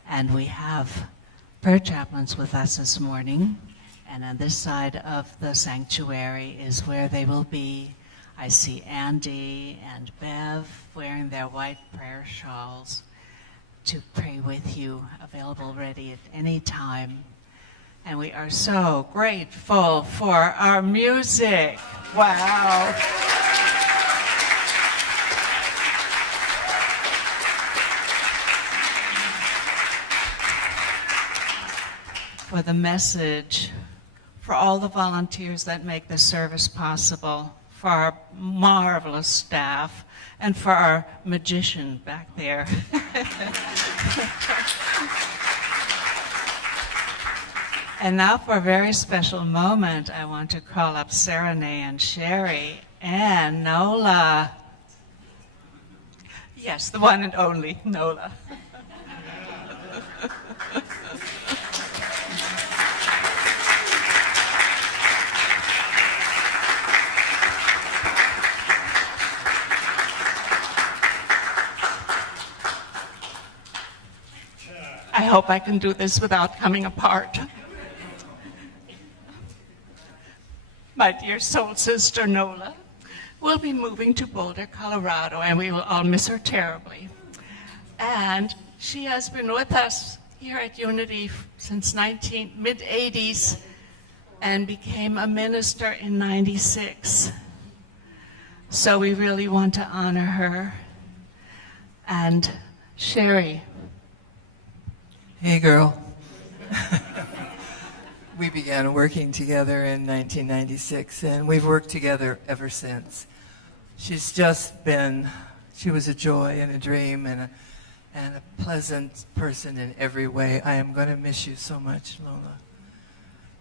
And we have prayer chaplains with us this morning. And on this side of the sanctuary is where they will be. I see Andy and Bev wearing their white prayer shawls to pray with you, available ready at any time. And we are so grateful for our music. Wow. For the message, for all the volunteers that make the service possible, for our marvelous staff, and for our magician back there. And now for a very special moment, I want to call up Serenay and Sherry and Nola. Yes, the one and only Nola. I hope I can do this without coming apart. My dear soul sister Nola will be moving to Boulder, Colorado, and we will all miss her terribly. And she has been with us here at Unity since mid-80s and became a minister in 96. So we really want to honor her. And Sherry. Hey, girl. We began working together in 1996, and we've worked together ever since. She was a joy and a dream and a pleasant person in every way. I am going to miss you so much, Lola.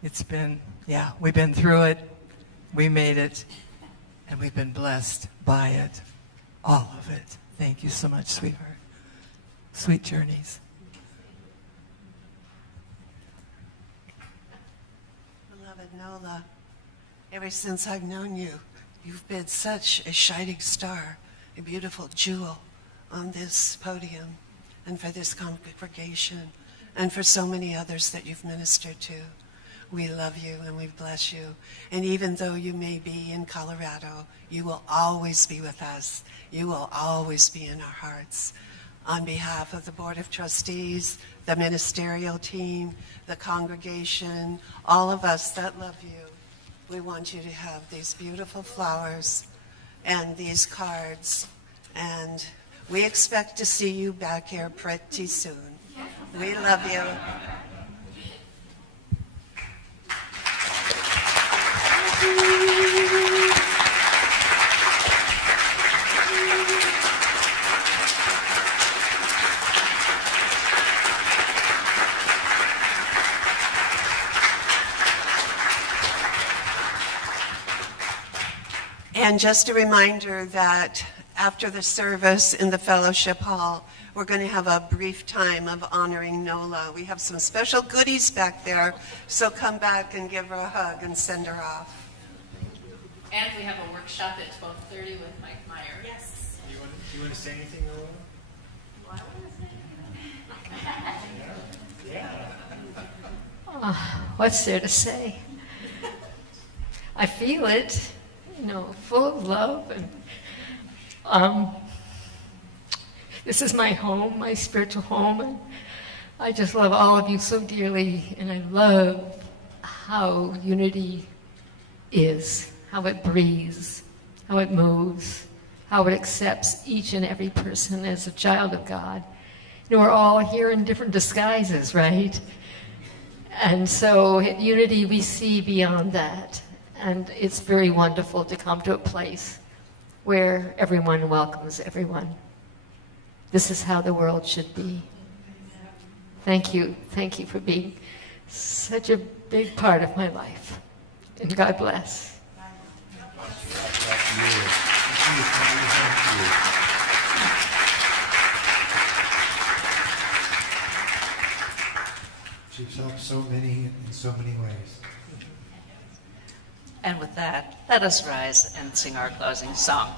It's been, we've been through it, we made it, and we've been blessed by it, all of it. Thank you so much, sweetheart. Sweet journeys. Nola, ever since I've known you, you've been such a shining star, a beautiful jewel on this podium and for this congregation and for so many others that you've ministered to. We love you and we bless you. And even though you may be in Colorado, you will always be with us. You will always be in our hearts. On behalf of the Board of Trustees, the ministerial team, the congregation, all of us that love you, we want you to have these beautiful flowers and these cards. And we expect to see you back here pretty soon. We love you. And just a reminder that after the service in the fellowship hall, we're going to have a brief time of honoring Nola. We have some special goodies back there, so come back and give her a hug and send her off. And we have a workshop at 12:30 with Mike Meyer. Yes. Do you want to say anything, Nola? What's there to say? I feel it, full of love. And this is my home, my spiritual home. And I just love all of you so dearly. And I love how unity is, how it breathes, how it moves, how it accepts each and every person as a child of God. We're all here in different disguises, right? And so at Unity, we see beyond that. And it's very wonderful to come to a place where everyone welcomes everyone. This is how the world should be. Thank you. Thank you for being such a big part of my life. And God bless. She's helped so many in so many ways. And with that, let us rise and sing our closing song.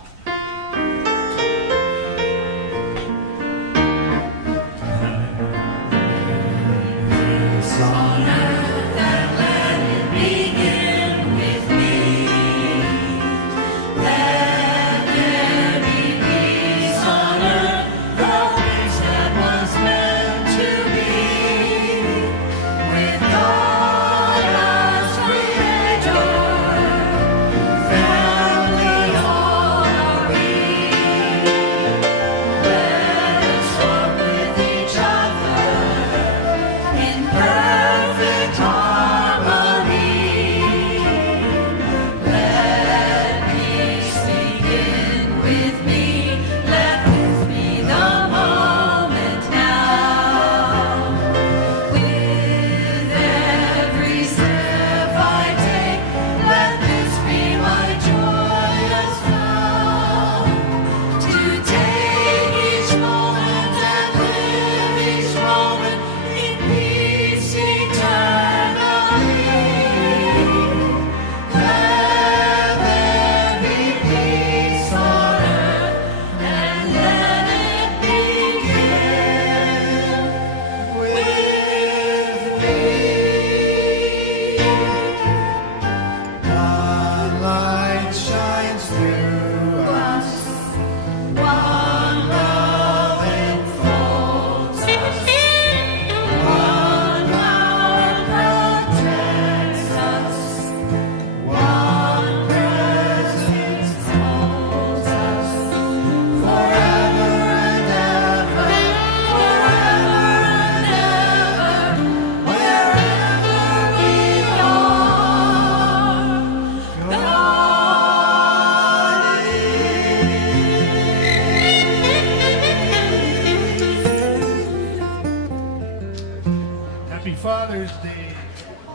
Happy Father's Day.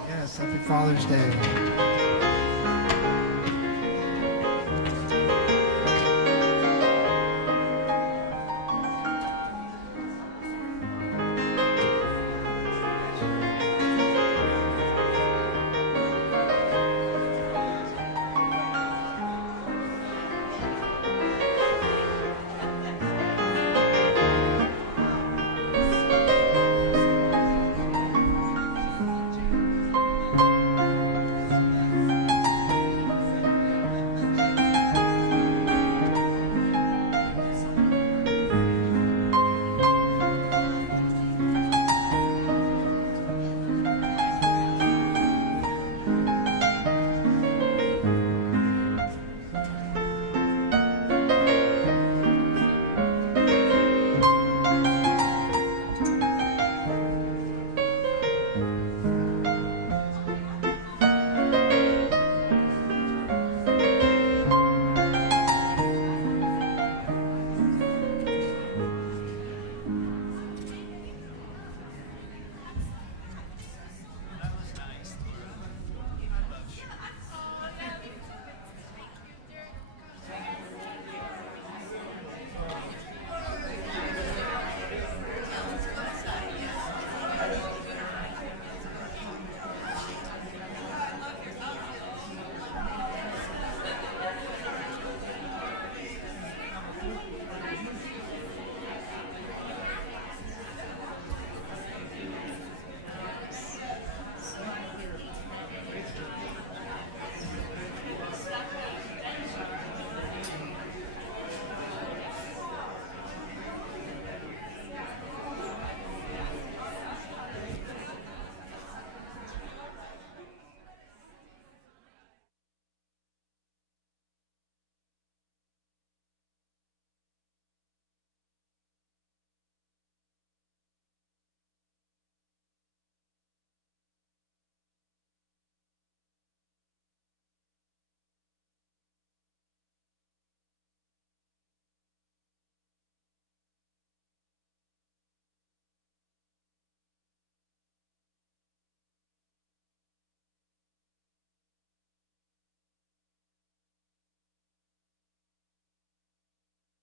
Yes, happy Father's Day.